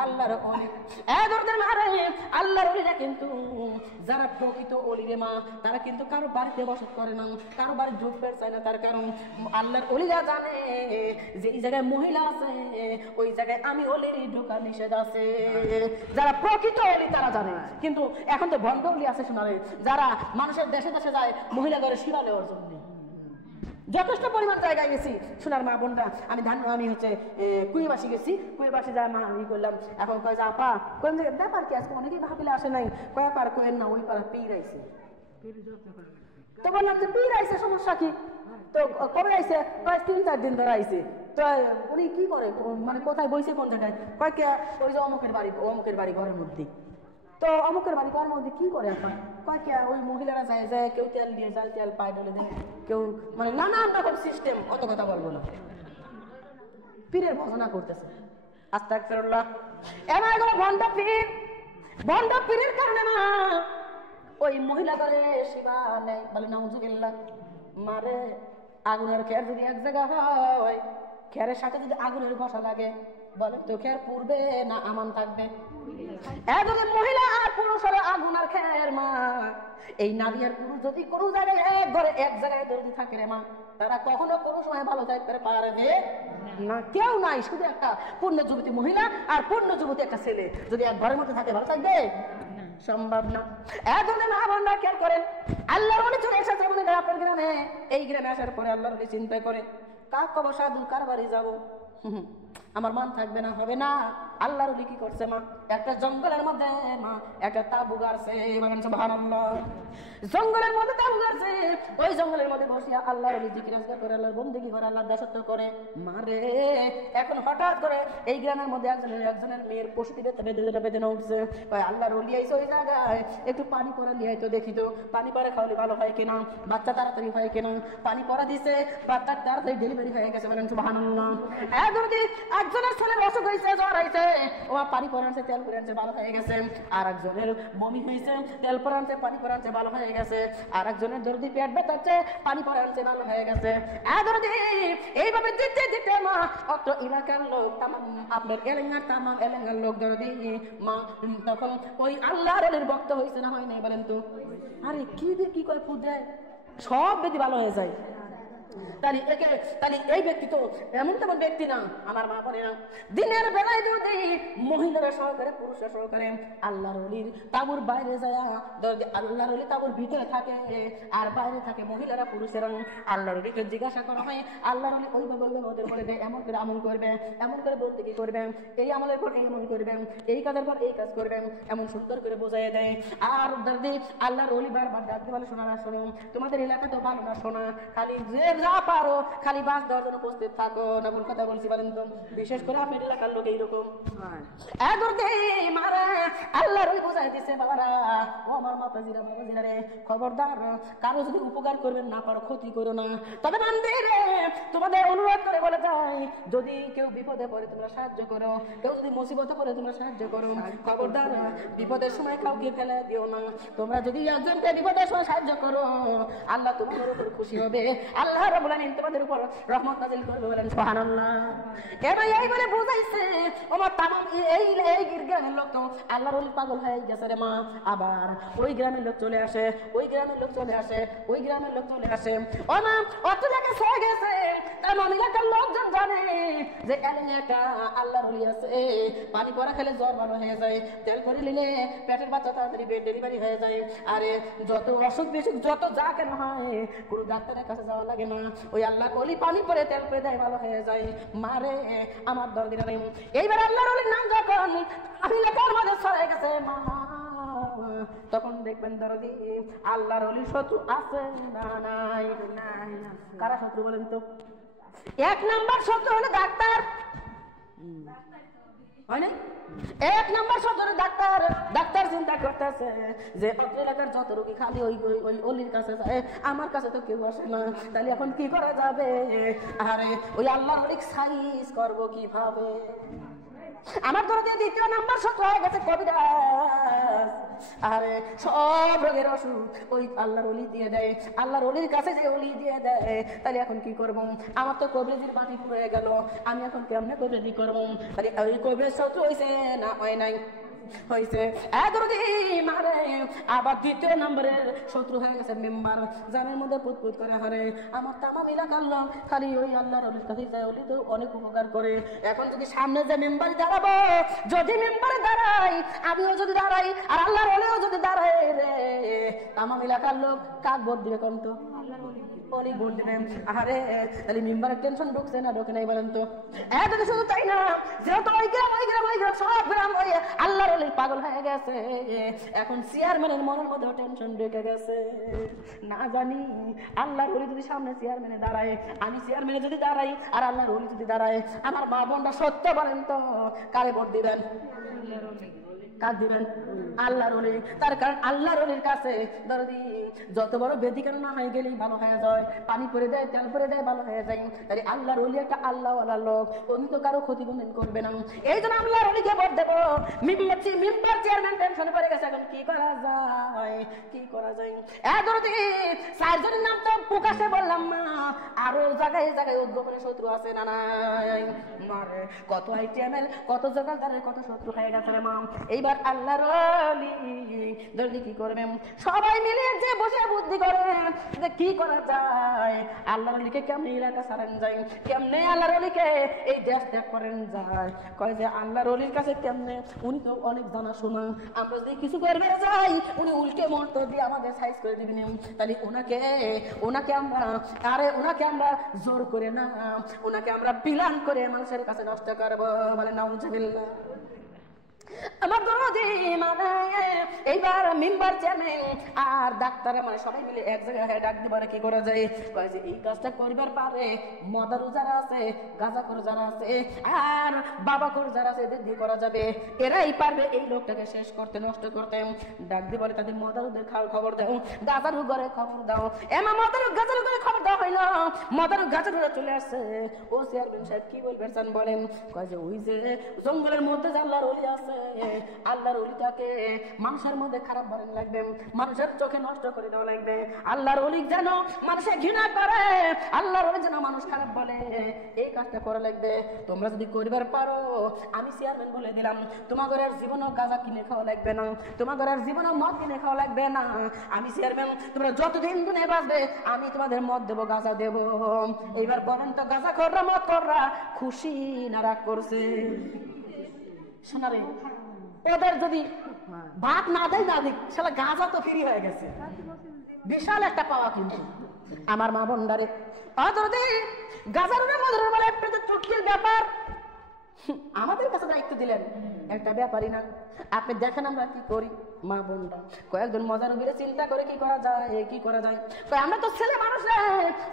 আল্লাহর ওলি। দরদের মারে আল্লাহর ওলিরা কিন্তু যারা প্রকৃত ওলি রে মা, তারা কিন্তু কারো বাড়িতে বসত করে না, কারো বাড়ি ঢুকতে চায় না। তার কারণ আল্লাহর ওলিরা জানে যে এই জায়গায় মহিলা আছে, ওই জায়গায় আমি ওলির ঢোকা নিষেধ আছে। যারা প্রকৃত ওলি তারা জানে, কিন্তু এখন তো ভণ্ড ওলি আছে শোনারে, যারা মানুষের দেশে দেশে যায় মহিলা ঘরে সেবা নেওয়ার জন্য। যথেষ্ট পরিমাণ জায়গায় গেছি সোনার মা বোনরা। আমি হচ্ছে কুইবাসী গেছি, কুইবাসী যায় মা আমি করলাম, এখন কয় যা পা কোন জায়গায় ব্যাপার কি আজকে অনেকেই ভাবিলে আসে নাই, কয় পার কোয়েন না ওই পাড়া পীর আইছে। তো বললাম যে পীর আইছে সমস্যা কি? তো কবে আইছে? কয় 3-4 দিন ধরে আইছে। তো উনি কি করে, মানে কোথায় বইছে কোন জায়গায়? কয় কে ওই যে অমুকের বাড়ি ঘরের মধ্যে। তো অমুকের বাড়ি ঘরের মধ্যে কি করে এখন? কয় কে ওই মহিলারা যায় কেউ তেল দিয়ে যায়, তেল পায় ডলে দেয়, কেউ মানে নানান রকম সিস্টেম, অত কথা বলবো না। পীরের ভজনা করতেছে, আস্তাগফিরুল্লাহ। এমন এগুলো ভণ্ড পীরের কারণে মা ওই মহিলা করে সেবা নেই, বলে নাউজুবিল্লাহ। মারে আগুনের খের যদি এক জায়গা হয়, খেরের সাথে যদি আগুনের ঘষা লাগে, বলেন তো খের পুড়বে না আমান থাকবে? যদি মহিলা আর পুরুষের আগুন আর খের মা, এই নারী আর পুরুষ যদি কোনো জায়গায় এক জায়গায় দর্দি থাকে রে মা, তারা কখনো কোনো সময় ভালো থাকতে পারবে না। কেউ নাই, শুধু একটা পূর্ণ যুবতী মহিলা আর পূর্ণ যুবতী একটা ছেলে যদি এক ঘরের মধ্যে থাকে ভালো থাকবে? সম্ভব না। এতদিন আমরা খেয়াল করেন আল্লাহর ওলি চলে এসেছে আমাদের আপনার গ্রামে। এই গ্রামে আসার পরে আল্লাহর ওলি চিন্তা করে কাক কব সাধু কার বাড়ি যাবো, আমার মান থাকবে না, হবে না। আল্লাহর ওলি কি করছে মা, একটা জঙ্গলের মধ্যে মা একটা তাবু গাড়ছে, বলেন সুবহানাল্লাহ। জঙ্গলের মধ্যে তাবু গাড়ছে, ওই জঙ্গলের মধ্যে বসিয়া আল্লাহর ওলি জিকির আজকার করে, আল্লাহর বন্দেগী করে, আল্লাহর দাসত্ব করে। মারে এখন হঠাৎ করে এই গ্রামের মধ্যে একজনের মেয়ের পশুটি বেদনা উঠছে। আল্লাহর ওলি আইছে ওই জায়গায়, একটু পানি পরা নিয়ে তো দেখি তো পানি পরে খাওয়ালে ভালো হয় কিনা, বাচ্চা তাড়াতাড়ি হয় কিনা। পানি পরা দিছে, বাচ্চা তাড়াতাড়ি ডেলিভারি হয়ে গেছে, বলেন সুবহানাল্লাহ। একজনের ছেলের অসুখ হয়েছে, জ্বর হয়েছে, ও পানি পরানছে, তেল পরানছে, ভালো হয়ে গেছে। আর একজনের বমি হয়েছে, তেল পরানছে, পানি পরানছে, ভালো হয়ে গেছে। আর একজনের দর্দি পেট ব্যথাচ্ছে, পানি পরানছে, ভালো হয়ে গেছে। এইভাবে দিতে দিতে মা অত এলাকার লোক আপনার এলাকার লোক দর্দি মা তখন ওই আল্লাহর ওলির ভক্ত হয়েছে না হয় নাই বলেন তো? আরে কি করে ফুট দেয়, সব বেদি ভালো হয়ে যায়। তাহলে এই ব্যক্তি তো এমন তেমন ব্যক্তি না। আমার মা বলে না, দিনের বেলায় যদি মহিলারা সহকারে পুরুষরা সহকারে আল্লাহর ওলির তাবুর বাইরে যায়, আল্লাহর ওলি তাবুর ভিতরে থাকে আর বাইরে থাকে মহিলারা পুরুষেরা, আল্লাহর ওলিকে জিজ্ঞাসা করা হয়, আল্লাহর ওলি ওইভাবে ওদের বলে দেয়, এমন করে আমল করবে, এমন করে বলতে কি করবে, এই আমলের পর এই আমল করবে, এই কাজের পর এই কাজ করবে, এমন সুন্দর করে বোঝাই দেয়। আর দাদি আল্লাহর ওলি বারবার ডাকতে বলে, শোনা না শোনো, তোমাদের এলাকা তো ভালো না শোনা, খালি যে যা পারো খালি বাস দেওয়ার জন্য প্রস্তুত থাকো না। ভুল কথা বলছি বলেন তো? বিশেষ করে আপনার এলাকার লোক এইরকম মারা আল্লাহর ওলি বোঝাই দিচ্ছে, বাবারা ও আমার মাতাজিরা বাবাজিরা রে, খবরদার কারো যদি উপকার করবেন না পারো, ক্ষতি করো না। তবে মন্দিরে তোমাদের অনুরোধ করে বলে যায়, যদি কেউ বিপদে পড়ে তোমরা সাহায্য করো, কেউ যদি মুসিবতে পড়ে তোমরা সাহায্য করো, খবরদার বিপদের সময় কাউকে ফেলে দিও না। তোমরা যদি একজনকে বিপদের সময় সাহায্য করো, আল্লাহ তোমাদের উপর খুশি হবে, আল্লাহ রাব্বুল আলামিন তোমাদের উপর রহমত নাযিল করবে। বলেন সুবহানাল্লাহ। এবার এই বলে বুঝাইছে ওমা তামাম এই গ্রামের লোক তো আল্লাহর ওলি পাগল হয়ে গেছে রে মা। আবার ওই গ্রামের লোক চলে আসে, ওই গ্রামের লোক চলে আসে, ওই গ্রামের লোক চলে আসে। ও মা অত জায়গা সয়ে গেছে, তার এলাকার লোকজন জানে যে একটা আল্লাহর ওলি আছে, পানি পড়া খেলে জ্বর ভালো হয়ে যায়, তেল করে নিলে পেটের বাচ্চা তাড়াতাড়ি ডেলিভারি হয়ে যায়, আরে যত অসুখ বিসুখ যত যা কেন হয় কোনো ডাক্তারের কাছে যাওয়া লাগে না, ওই আল্লাহর ওলি পানি পরে তেল করে দেয়, ভালো হয়ে যায়। মারে আমার দরদিরা নেই। এইবার আল্লাহর ওলির নাম যখন এলাকার মধ্যে ছড়াই গেছে মা, তখন দেখবেন দরদি আল্লাহর ওলির শত্রু আছে না নাই? কারা শত্রু বলেন তো? এক নাম্বার শত্রু হলো ডাক্তার, হয় না? এক নাম্বার শত্রু ডাক্তার। ডাক্তার চিন্তা করতেছে যে অত্র এলাকার যত রোগী খালি ওই অলির কাছে যায়, আমার কাছে তো কেউ আসে না, তাহলে এখন কি করা যাবে? আরে ওই আল্লাহর ওলি সাইজ করবো কিভাবে? আমার ধরতে দ্বিতীয় নাম্বার শত্রু হয়ে গেছে কবিরাজ। আরে সব রোগের ওষুধ ওই আল্লাহর ওলি দিয়ে দেয়, আল্লাহর ওলির কাছে যে ওলি দিয়ে দেয়, তাহলে এখন কি করবো? আমার তো কবিরাজির বাটি পুড়ে গেল, আমি এখন কেমনে কবিরাজি করবো? তাহলে ওই কবিরাজ শত্রু হয়েছে না হয় নাই? হয়েছে। মারে আবার দ্বিতীয় নম্বরের শত্রু হয়ে গেছে মেম্বার, জানের মধ্যে পুতপুত করে হারে আমার তামাম এলাকার লোক খালি ওই আল্লাহর ওলির কাছে যায়, ওলি তো অনেক উপকার করে। এখন যদি সামনে যে মেম্বার দাঁড়াবো, যদি মেম্বারে দাঁড়াই, আমিও যদি দাঁড়াই আর আল্লাহর ওলিও যদি দাঁড়ায় রে, তামাম এলাকার লোক কাক ভোট দিবে কোন তো? ওলি ভোট দিবেন। আরে তাহলে মেম্বারের টেনশন ঢুকছে না ঢোকে নাই বলেন তো? এত শুধু তাই না, যেহেতু ওই গ্রাম সব গ্রাম ওই আল্লাহর ওলির পাগল হয়ে গেছে, এখন চেয়ারম্যানের মনের মধ্যে টেনশন ঢুকে গেছে। না জানি আল্লাহর ওলি যদি সামনে চেয়ারম্যানে দাঁড়ায়, আমি চেয়ারম্যানে যদি দাঁড়াই আর আল্লাহর ওলি যদি দাঁড়ায়, আমার মা বোনরা সত্য বলেন তো কারে ভোট দিবেন? কাজ দিবেন আল্লাহর ওলি। তার কারণ আল্লাহর ওলির কাছে দরদি যত বড় বেদিকার না হয়ে গেলেই ভালো হয়ে যায়, পানি পরে দেয় তেল পরে দেয়, ভালো হয়ে যায়। তাই আল্লাহর ওলি একটা আল্লাহওয়ালা লোক, উনি তো কারো ক্ষতি কোনদিন করবে না। এই জন্য আল্লাহর ওলিকে ভোট দেবো। মেম্বার চেয়ারম্যান টেনশনে পড়ে গেছে, এখন কি করা যায়? কি করা যায়? দরদি চারজনের নাম তো প্রকাশে বললাম না, আরো জায়গায় জায়গায় উদ্গোপনের শত্রু আছে না নাই? মারে কত আইটিএমএল কত জগালদারের কত শত্রু হয়ে গেছে রে মা। এইবার আল্লাহর ওলি দরদি কি করবে? সবাই মিলে যে বসে বুদ্ধি করে যে কি করা যায়, আল্লাহর ওলিকে কেমনে এলাকা ছাড়েন যায়, কেমনে আল্লাহর ওলিকে এই দেশ ত্যাগ করেন যায়। কয় যে আল্লাহর ওলির কাছে কেমনে, উনি তো অনেক জানা শোনা, আমরা যদি কিছু করবে যাই উনি উল্টে মন্ত্র দিয়ে আমাদের সাইজ করে দিবেন। তাহলে ওনাকে আমরা জোর করে না, ওনাকে আমরা প্ল্যান করে মানুষের কাছে নষ্ট করবো। বলে নাউজুবিল্লাহ। আমার দরদি মানে এইবার মেম্বার চেয়ারম্যান আর ডাক্তার মানে সবাই মিলে এক জায়গায় ডাক দিবারে কি করা যায়? কয় যে এই কাজটা করিবার পারে মদারু যারা আছে, গাঁজাখোর যারা আছে আর বাবাখোর যারা আছে, এদের দিয়ে করা যাবে, এরাই পারবে এই লোকটাকে শেষ করতে, নষ্ট করতে। ডাক দিবারে তাদের মদারুদের খবর দাও, গাঁজারু ঘরে খবর দাও। এমা মদারু গাঁজারু ঘরে খবর দেওয়া হইল, মদারু গাঁজারুরা চলে আসছে। ও চেয়ারম্যান সাহেব কি বলবেন চান বলেন? কয় যে ওই যে জঙ্গলের মধ্যে আল্লাহর ওলি আছে, আল্লাহর ওলিটাকে মানুষের মধ্যে খারাপ বলেন লাগবে, মানুষের চোখে নষ্ট করে দেওয়া লাগবে। আল্লাহর ওলি যেন মানুষে ঘৃণা করে, আল্লাহর ওলি যেন মানুষ খারাপ বলে, এই কাজটা করা লাগবে। তোমরা যদি করবার পারো, আমি চেয়ারম্যান বলে দিলাম, তোমাদের আর জীবনও গাঁজা কিনে খাওয়া লাগবে না, তোমাদের আর জীবনও মদ কিনে খাওয়া লাগবে না। আমি চেয়ারম্যান, তোমরা যতদিন দিনে বাঁচবে আমি তোমাদের মদ দেবো, গাঁজা দেবো। এইবার বলেন তো, গাঁজা খররা মদ খররা খুশি না রাগ করছে? শোনা রে, ওদের যদি ভাত না দেয় না দিক, শালা গাঁজা তো ফ্রি হয়ে গেছে, বিশাল একটা পাওয়া। কিন্তু আমার মা বোনদারে গাঁজার বলে একটা চুক্তির ব্যাপার আমাদের কাছে দায়িত্ব দিলেন, একটা ব্যাপারই না। আপনি দেখেন আমরা কি করি, মা বোনরা কয়েকজন মজার উবিরে চিন্তা করে কি করা যায়, কি করা যায়। আমরা তো ছেলে মানুষ,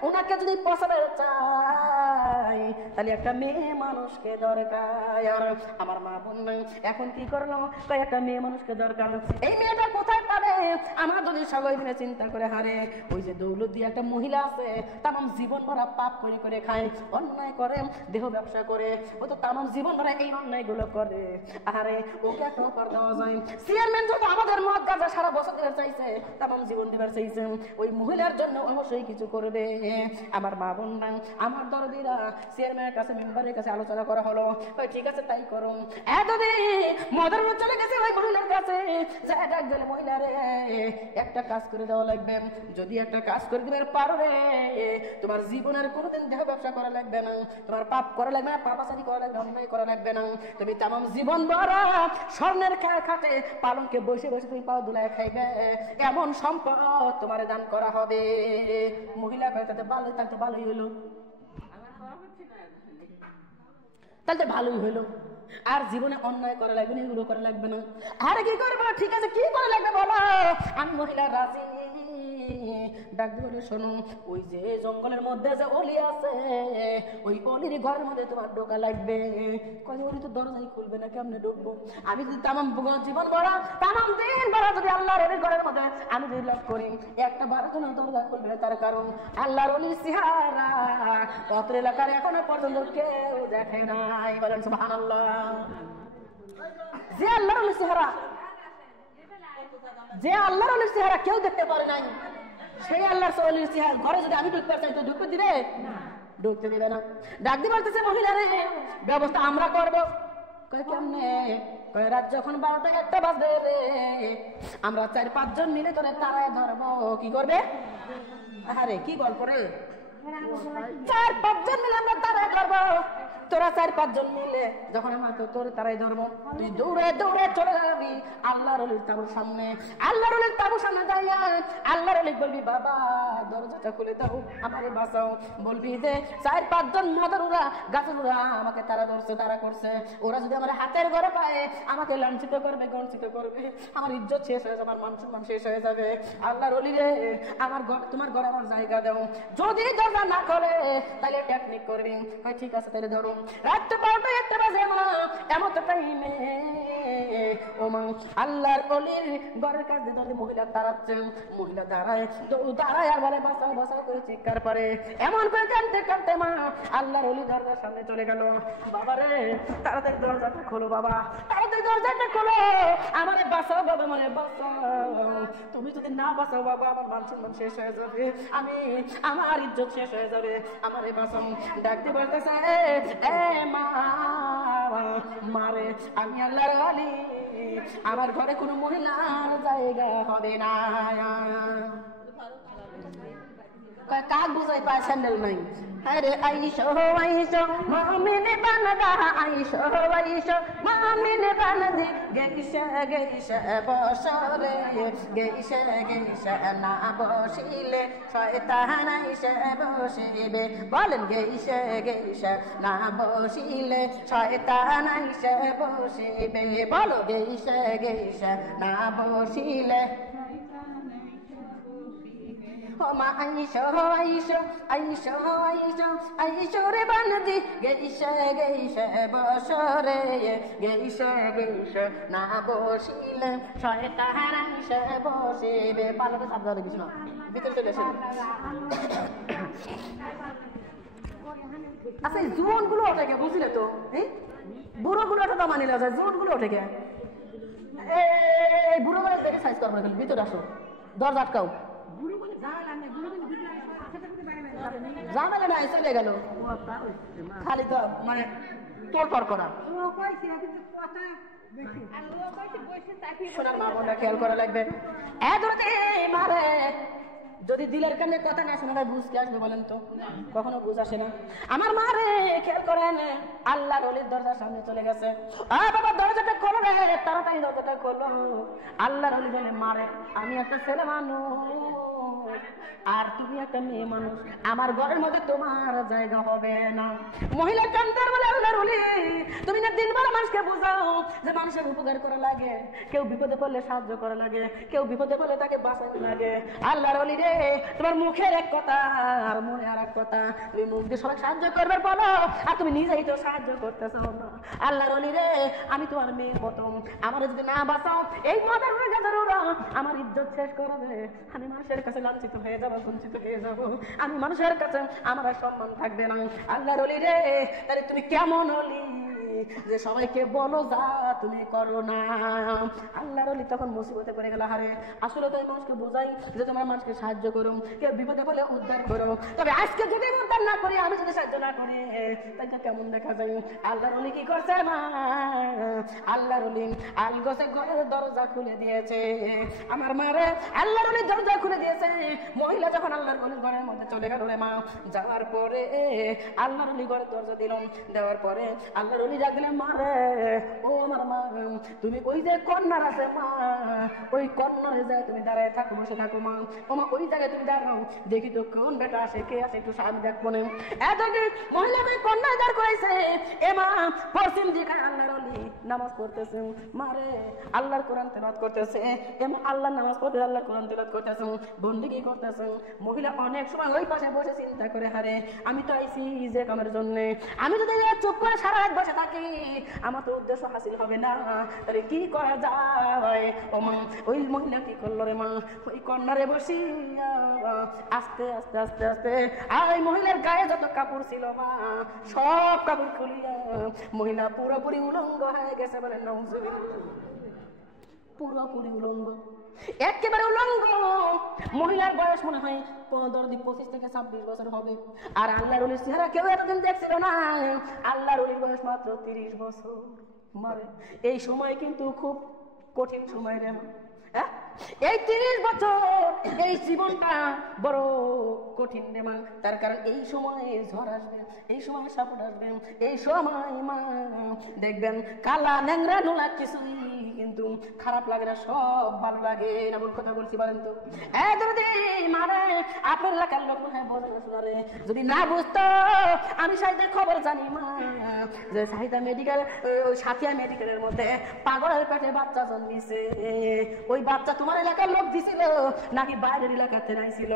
ওনাকে যদি পছন্দ চাই তাহলে একটা মেয়ে মানুষকে দরকার। আমার মা বোন এখন কি করলো, একটা মেয়ে মানুষকে দরকার। এই মেয়েটা কোথায় পাবে? আমার যদি সবাই মিলে চিন্তা করে হারে, ওই যে দৌলত দিয়ে একটা মহিলা আছে, তামাম জীবন ভরা পাপ করে করে খায়, অন্যায় করে, দেহ ব্যবসা করে, ও তো তামাম জীবন ভরা এই অন্যায় গুলো করে। আরে ওকে একটা অফার দেওয়া যায়। চেয়ারম্যান যত আমাদের মদ গাঁজা সারা বছর দিবার চাইছে, তামাম জীবন দিবার চাইছে, ওই মহিলার জন্য অবশ্যই কিছু করবে। আমার মা বোন না, আমার দরদিরা চেয়ারম্যানের কাছে, মেম্বারের কাছে আলোচনা করা হলো, ঠিক আছে তাই করুন। এতদিন মদের চলে গেছে ওই মহিলার কাছে, ডাক দিলে মহিলারে একটা কাজ করে দেওয়া লাগবে। যদি একটা কাজ করে দিবার পারো রে, তোমার জীবনের কোনোদিন দেহ ব্যবসা করা লাগবে না, তোমার পাপ করা লাগবে না, পাপাচারি করা লাগবে, অন্যায় করা লাগবে না। তুমি তামাম জীবন ভরা স্বর্ণের খাটে পালঙ্কে বসে বসে তুমি পাও দুলায় খাইবে, এমন সম্পদ তোমার দান করা হবে। মহিলা তাতে ভালো, তাতে ভালোই হইলো, তাহলে ভালোই হইলো। আর জীবনে অন্যায় করা লাগবে না, এগুলো করা লাগবে না। আরে কি করবো? ঠিক আছে, কি করা লাগবে বলো? আমি মহিলা রাজি। ডাক বলে, শোনো, ওই যে জঙ্গলের মধ্যে যে অলি আছে, ওই অলির ঘরের মধ্যে তোমার ঢোকা লাগবে। ওলি তো দরজাই খুলবে না, কেমনে ঢুকবো? আমি যদি তামাম জীবন ভরা, তামাম দিন ভরা যদি আল্লাহর অলির ঘরের মধ্যে আমি যদি লাভ করি, একটা বারো জন দরজা খুলবে না। তার কারণ আল্লাহর অলির চেহারা অত্র এলাকার এখনো পর্যন্ত কেউ দেখে নাই। বলেন সুবহানাল্লাহ। যে আল্লাহর অলির চেহারা, যে আল্লাহর অলির চেহারা কেউ দেখতে পারে নাই, সেই আল্লাহর অলির চেহারা ঘরে যদি আমি ঢুকতে চাই তো ঢুকতে দিবে? ঢুকতে দিবে না। ডাক দিয়ে বলতেছে, মহিলারে ব্যবস্থা আমরা করবো। কেমনে? রাত যখন 12টা 1টা বাজবে রে, আমরা 4-5 জন মিলে তোরে তারায় ধরবো। কি করবে? আরে কি গল্প রে, 4-5 জন মিলে আমরা তারায় ধরবো। তোরা 4-5 জন মিলে যখন আমরা তোর তারাই ধরবো, তুই দৌড়ে দৌড়ে চলে যাবি আল্লাহর ওলির তাবুর সামনে। আল্লাহর ওলির তাবুর সামনে দাঁড়িয়ে আল্লাহর ওলি বলবি, বাবা দরজাটা খুলে দাও, আমারে বাঁচাও। বলবি যে 4-5 জন মাদারুরা গাছুরা আমাকে তারা ধরছে, তারা করছে। ওরা যদি আমার হাতের ঘরে পায় আমাকে লাঞ্ছিত করবে, গঞ্চিত করবে, আমার ইজ্জত শেষ হয়ে যাবে, আমার মান সম্মান শেষ হয়ে যাবে। আল্লাহর ওলি রে, আমার ঘর, তোমার ঘরে আমার জায়গা দাও। যদি দরজা না খোলে তাহলে টেকনিক করবি। হয় ঠিক আছে, তাহলে ধরুন। রাত 12টা 1টা বাজে মা, এমন টাইমে ও মা আল্লাহর ওলির ঘরের কাছে ধরে মহিলা দাঁড়াচ্ছে। মহিলা দাঁড়ায় তো দাঁড়ায় আর বলে, বাঁচাও বাঁচাও করে চিৎকার করে। এমন করে কাঁদতে কাঁদতে মা আল্লাহর ওলি দরজার সামনে চলে গেল। বাবা রে, তাড়াতাড়ি দরজাটা খোলো, বাবা তাড়াতাড়ি দরজাটা খোলো, আমারে বাঁচাও বাবা, আমারে বাঁচাও। তুমি যদি না বাঁচাও বাবা, আমার মান সম্মান শেষ হয়ে যাবে, আমার ইজ্জত শেষ হয়ে যাবে, আমারে বাঁচাও। ডাকতে বলতেছে, এ মা মারে, আমি আল্লাহর ওলি, আমার ঘরে কোনো মহিলার জায়গা হবে না। কাক বুঝাই পায়, স্যান্ডেল নাই। আরে আইসো আইসো মুমিন বান্দা, আইসো আইসো মুমিন বান্দি, গেইসা গেইসা বসরে, গেইসা গেইসা না বসিলে শয়তান আইসা বসিবে। বলেন, গেইসা গেইসা না বসিলে শয়তান আইসা বসিবে। বলো, গেইসা গেইসা না বসিলে। মা আইসো আইসো আইসো আইসো আইসো রে বান্দি, গেইসা গেইসা বসরে, গেইসা গেইসা না বসিলে শয়তান আইসা বসিবে। পালাতে সাবধানে দিস না, ভিতরে চলে এসে। আচ্ছা, এই জুমন গুলো ওটাকে বুঝলে তো? বুড়ো গুলো তো মানি না যায়, জোট গুলো ওঠে কে? এই বুড়ো গুলো দেখে সাইজ করবো, ভিতরে আসো, দরজা আটকাও। জানালে না চলে গেল, খালি তো মানে তোর করা। শোনার মা বোনরা খেয়াল করা লাগবে। মারে যদি দিলের কানে কথা না শোনা বুঝ কি আসবে বলেন তো? কখনো বুঝ আসে না। আমার মা রে খেয়াল করেন, আল্লাহর ওলির দরজার সামনে চলে গেছে। বাবা দরজাটা খোলো রে, তাড়াতাড়ি দরজাটা খোলো। আল্লাহর ওলি বলে, মারে আমি একটা ছেলে মানুষ আর তুমি একটা মেয়ে মানুষ, আমার ঘরের মধ্যে তোমার জায়গা হবে না। মহিলা কান্দার বলে, আল্লাহর ওলি তুমি না দিনবার মানুষকে বোঝাও যে মানুষের উপকার করা লাগে, কেউ বিপদে পড়লে সাহায্য করা লাগে, কেউ বিপদে পড়লে তাকে বাঁচানো লাগে। আল্লাহর ওলি রে, তোমার মুখের এক কথা আর মনে আর এক কথা, তুমি মুখ দিয়ে সবাই সাহায্য করবে বলো, আর তুমি নিজেই তো সাহায্য করতে চাও না। আল্লাহর ওলি রে, আমি তোমার মেয়ের মতো, আমার যদি না বাঁচাও এই মদের আমার ইজ্জত শেষ করবে, আমি মানুষের কাছে লাঞ্ছিত হয়ে যাবো, বঞ্চিত হয়ে যাবো, আমি মানুষের কাছে আমার আর সম্মান থাকবে না। আল্লাহর ওলি রে, তাহলে তুমি কেমন হলি যে সবাইকে বলো যা তুমি করো না? আল্লাহর ওলি তখন মুসিবতে পড়ে গেল। হারে আসলে তো মানুষকে বোঝাই যে তোমার মানুষকে সাহায্য করো, কেউ বিপদে পড়লে উদ্ধার করো, তবে আজকে যদি উদ্ধার না করি, আমি যদি সাহায্য না করি, তাই তো কেমন দেখা যায়। আল্লাহর ওলি কি করছে না? আল্লাহর ওলি আলগোছে ঘরের দরজা খুলে দিয়েছে। আমার মারে আল্লাহর ওলি দরজা খুলে দিয়েছে। মহিলা যখন আল্লাহর ওলির ঘরের মধ্যে চলে গেল রে মা, যাওয়ার পরে আল্লাহর ওলি ঘরের দরজা দিল, দেওয়ার পরে আল্লাহর ওলি ডাক দিলেন, মারে ও আমার মা, তুমি ওই যে কর্নার আছে মা, ওই কর্নারে যায় তুমি দাঁড়ায় থাকো, বসে থাকো মা। ও মা ওই জায়গায় তুমি দাঁড়াও, দেখি তো কোন বেটা আসে, কে আসে, একটু সামনে দেখবো না। এতদিন মহিলাকে কর্নার দাঁড় করেছে। এ মা পশ্চিম দিকে আল্লাহর ওলি নামাজ পড়তেছে, মারে আল্লাহর কোরআন তেলাওয়াত করতেছে। এ মা আল্লাহর নামাজ পড়তে আল্লাহর কোরআন তেলাওয়াত করতেছে, বন্দেগী করতেছে। মহিলা অনেক সময় ওই পাশে বসে চিন্তা করে, হারে আমি তো আইছি যে কামের জন্য, আমি যদি চুপ করে সারা রাত বসে থাকি আমার তো উদ্দেশ্য হাসিল হবে না, তাহলে কি করা যায়? ও মা ওই মহিলা কি করলো রে মা, ওই কর্নারে বসি আস্তে আস্তে আস্তে আস্তে আর ওই মহিলার গায়ে যত কাপড় ছিল মা, সব কাপড় খুলিয়া মহিলা পুরোপুরি উলঙ্গ হয়ে গেছে। বলে নাউজুবিল্লাহ, পুরোপুরি উলঙ্গ, একেবারে উলঙ্গ। মহিলার বয়স মনে হয় 25 থেকে 26 বছর হবে। আর আল্লাহর ওলির চেহারা কেউ এতদিন দেখছিল না। আল্লাহর ওলির বয়স মাত্র 30 বছর। মারে এই সময় কিন্তু খুব কঠিন সময় রে। এই 30 বছর এই জীবনটা বড় কঠিন রে মা। তার কারণ এই সময় ঝড় আসবে, এই সময় সাপোর্ট আসবে, এই সময় মা দেখবেন কালা ন্যাংরা নোলা কিছুই কিন্তু খারাপ লাগে না, সব ভালো লাগে না। বল কথা বলছি বলেন তো? মানে আপনার এলাকার লোক মনে হয় বোঝে না শোনারে, যদি না বুঝতো আমি সাহিত্যের খবর জানি মা, যে সাহিত্যা মেডিকেল সাথিয়া মেডিকেলের মধ্যে পাগলের পেটে বাচ্চা জন্মিছে। ওই বাচ্চা তোমার এলাকার লোক দিছিল নাকি বাইরের এলাকাতে নাইছিল?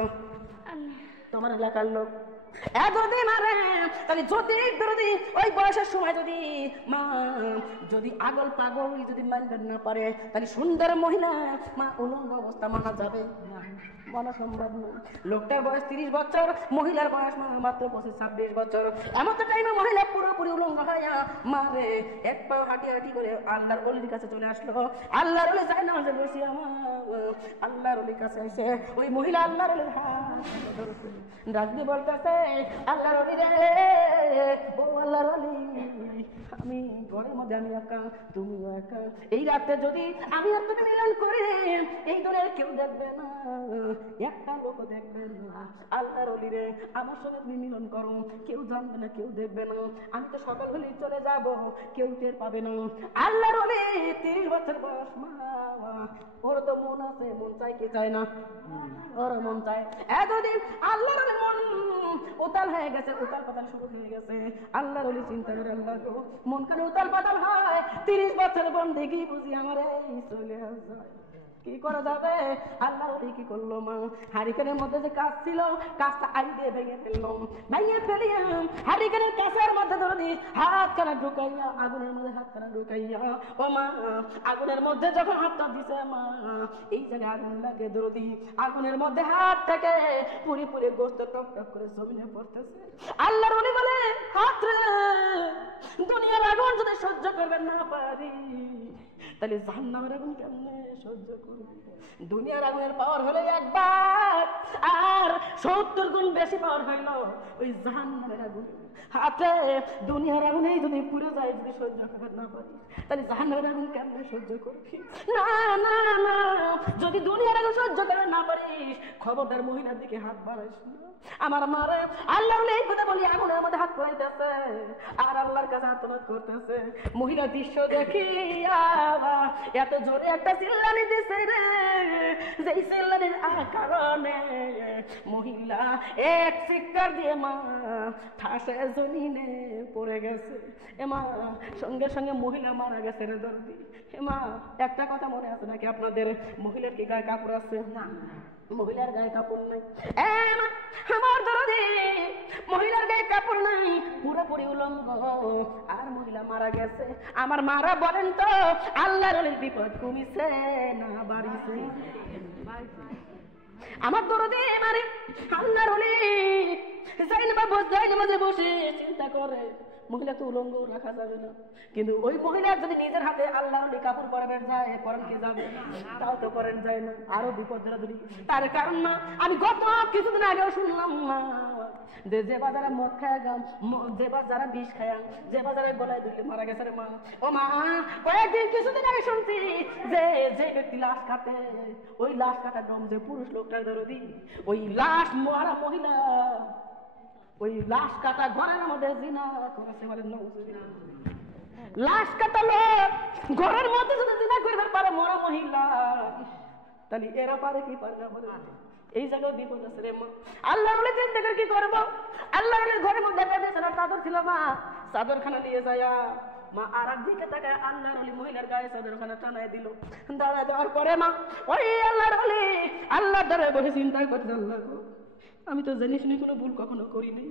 তোমার এলাকার লোক। যদি ওই বয়সের সময় যদি মা যদি আগল পাগল যদি মানবেন না পারে, তাহলে সুন্দর মহিলা মা উলঙ্গ অবস্থা মানা যাবে না, মানা সম্ভব নয়। লোকটার বয়স 30 বছর, মহিলার বয়স মাত্র 25-26 বছর। এমন টাইমে মহিলা পুরোপুরি উলঙ্গ হইয়া মারে এক পা হাঁটি হাঁটি করে আল্লাহর ওলির কাছে চলে আসলো। আল্লাহর ওলি যায় না যে বসি আমার আল্লাহর ওলির কাছে এসে ওই মহিলা আল্লাহর ওলির হাত ডাকতে বলতেছে, আল্লাহর ওলি রে, ও আল্লাহর ওলি, আমি ঘরের মধ্যে আমি একা, তুমিও একা। এই রাতে যদি আমি আর তুমি মিলন করি, এই দলের কেউ দেখবে না, একটা লোক দেখবে না। আল্লাহর ওলি রে, আমার সঙ্গে তুমি মিলন করো, কেউ জানবে না, কেউ দেখবে না, আমি তো সকাল হলেই চলে যাব, কেউ টের পাবে না। আল্লাহর ওলি 30 বছর বয়স মা, ওর তো মন আছে, মন চাই কে চায় না? ওর মন চায়। এতদিন আল্লাহর ওলির মন উতাল হয়ে গেছে, উতাল পাতাল শুরু হয়ে গেছে। আল্লাহর ওলি চিন্তা করে, আল্লাহ গো মন কেন উতাল পাতাল হয়? 30 বছর বন্দেগী বুঝি আমার এই চলে যায়, কি করা যাবে? আল্লাহর ওলি কি করলো মা, হারিকেনের মধ্যে যে কাজ ছিল, কাজটা আই দিয়ে ভেঙে ফেললো। ভেঙে ফেলিয়া হারিকেনের কাছের মধ্যে ধরে হাতখানা ঢুকাইয়া, আগুনের মধ্যে হাতখানা ঢুকাইয়া, ও মা আগুনের মধ্যে যখন হাতটা দিছে মা, এই জায়গায় আগুন লাগে দরদি, আগুনের মধ্যে হাত থেকে পুরি পুরি গোস্ত টক টক করে জমিনে পড়তেছে। আল্লাহর ওলি বলে, হাত রে, দুনিয়ার আগুন যদি করতে না পারি তাহলে জাহান্নামের আগুন কেমনে সহ্য করব? দুনিয়ার আগুনের পাওয়ার হলো একবার, আর 70 গুণ বেশি পাওয়ার হইল ওই জাহান্নামের আগুন। হাতে দুনিয়ার আগুনে যদি পুড়ে যায়, যদি সহ্য করতে না পারি তাহলে জাহান্নামের আগুন কেমনে সহ্য করবি? না না না, যদি দুনিয়ার আগুন সহ্য করতে না পারিস খবরদার মহিলার দিকে হাত বাড়াইস না। আমার মারে আল্লাহ এই কথা বলি আগুনের মধ্যে হাত পড়াইতেছে আর আল্লাহর কাছে আর্তনাদ করতেছে। মহিলা দৃশ্য দেখি এত জোরে একটা চিল্লানি দিছে রে, যেই চিল্লানির কারণে মহিলা এক চিৎকার দিয়ে মা ঠাসে জমিনে পড়ে গেছে। এমা সঙ্গে সঙ্গে মহিলা মারা গেছে রে দর্দি। এমা একটা কথা মনে আছে নাকি আপনাদের, মহিলার কি গায়ে কাপড় আছে? না, মহিলার গায়ে কাপড় নাই। আমার দরদি মহিলার গায়ে কাপড় নাই, পুরোপুরি উলঙ্গ, আর মহিলা মারা গেছে। আমার মারা বলেন তো আল্লাহর ওলির বিপদ কমিছে না বাড়িছে? আমার দরদি মানে আল্লাহর ওলি জাইনামাজে বসে চিন্তা করে মহিলা তো উলঙ্গ রাখা যাবে না, কিন্তু ওই মহিলা যদি নিজের হাতে আল্লাহর ওলি কাপড় পরাবেন যায়, পরেন কি যাবে? তাও তো পরেন যায় না, আরো বিপদ ধরা ধরি। তার কারণ না আমি গত কিছুদিন আগেও শুনলাম না যে বাজারে মদ খায় গাম, যে বাজারে বিষ খায়, যে বাজারে গলায় দুলে মারা গেছে রে মা। ও মা কয়েকদিন কিছুদিন আগে শুনছি যে যে ব্যক্তি লাশ কাটে, ওই লাশ কাটার দম যে পুরুষ লোকটার দরদি, ওই লাশ মারা মহিলা ওই লাশ কাটা ঘরের মধ্যে জিনা করেছে। বলে লাশ কাটা লোক ঘরের মধ্যে যদি জিনা করবে পারে মরা মহিলা, তাহলে এরা পারে কি পারে না? বলে এই জায়গায় বিপদ আছে রে মা। আল্লাহ বলে চিন্তা করে কি করবো? আল্লাহ বলে ঘরের মধ্যে চাদর ছিল মা, চাদরখানা নিয়ে যায় মা আর একদিকে তাকায় আল্লাহর ওলি মহিলার গায়ে চাদরখানা টানায় দিল। দাঁড়া দেওয়ার পরে মা ওই আল্লাহর ওলি আল্লাহর দ্বারা বসে চিন্তা করছে, আল্লাহ আমি তো জানিস নি কোনো ভুল কখনো করিনি,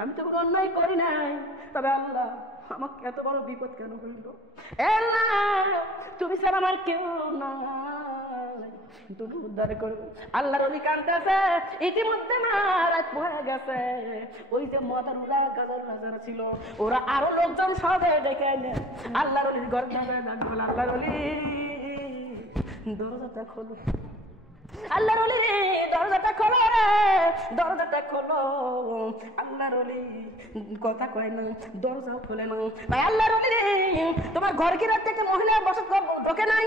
আমি তো কোনো অন্যায় করি নাই, তবে আল্লাহ আমাকে এত বড় বিপদ কেন হইল? তুমি স্যার আমার কেউ না, তুমি উদ্ধার করবো। আল্লাহর ওলি কাঁদতেছে, ইতিমধ্যে রাত হয়ে গেছে। ওই যে মদার উলা গাজার রাজারা ছিল ওরা আরো লোকজন সবে ডেকে এনে আল্লাহর ওলির ঘর ডাকল, আল্লাহর ওলি দরজাটা খোলো, আল্লাহর ওলি দরজাটা খোলো রে, দরজাটা খোলো। আল্লাহর ওলি কথা কয় না, দরজাও খোলে না। ভাই আল্লাহর ওলি রে, তোমার ঘর কি রাত থেকে মহিলা বসত ঢোকে নাই?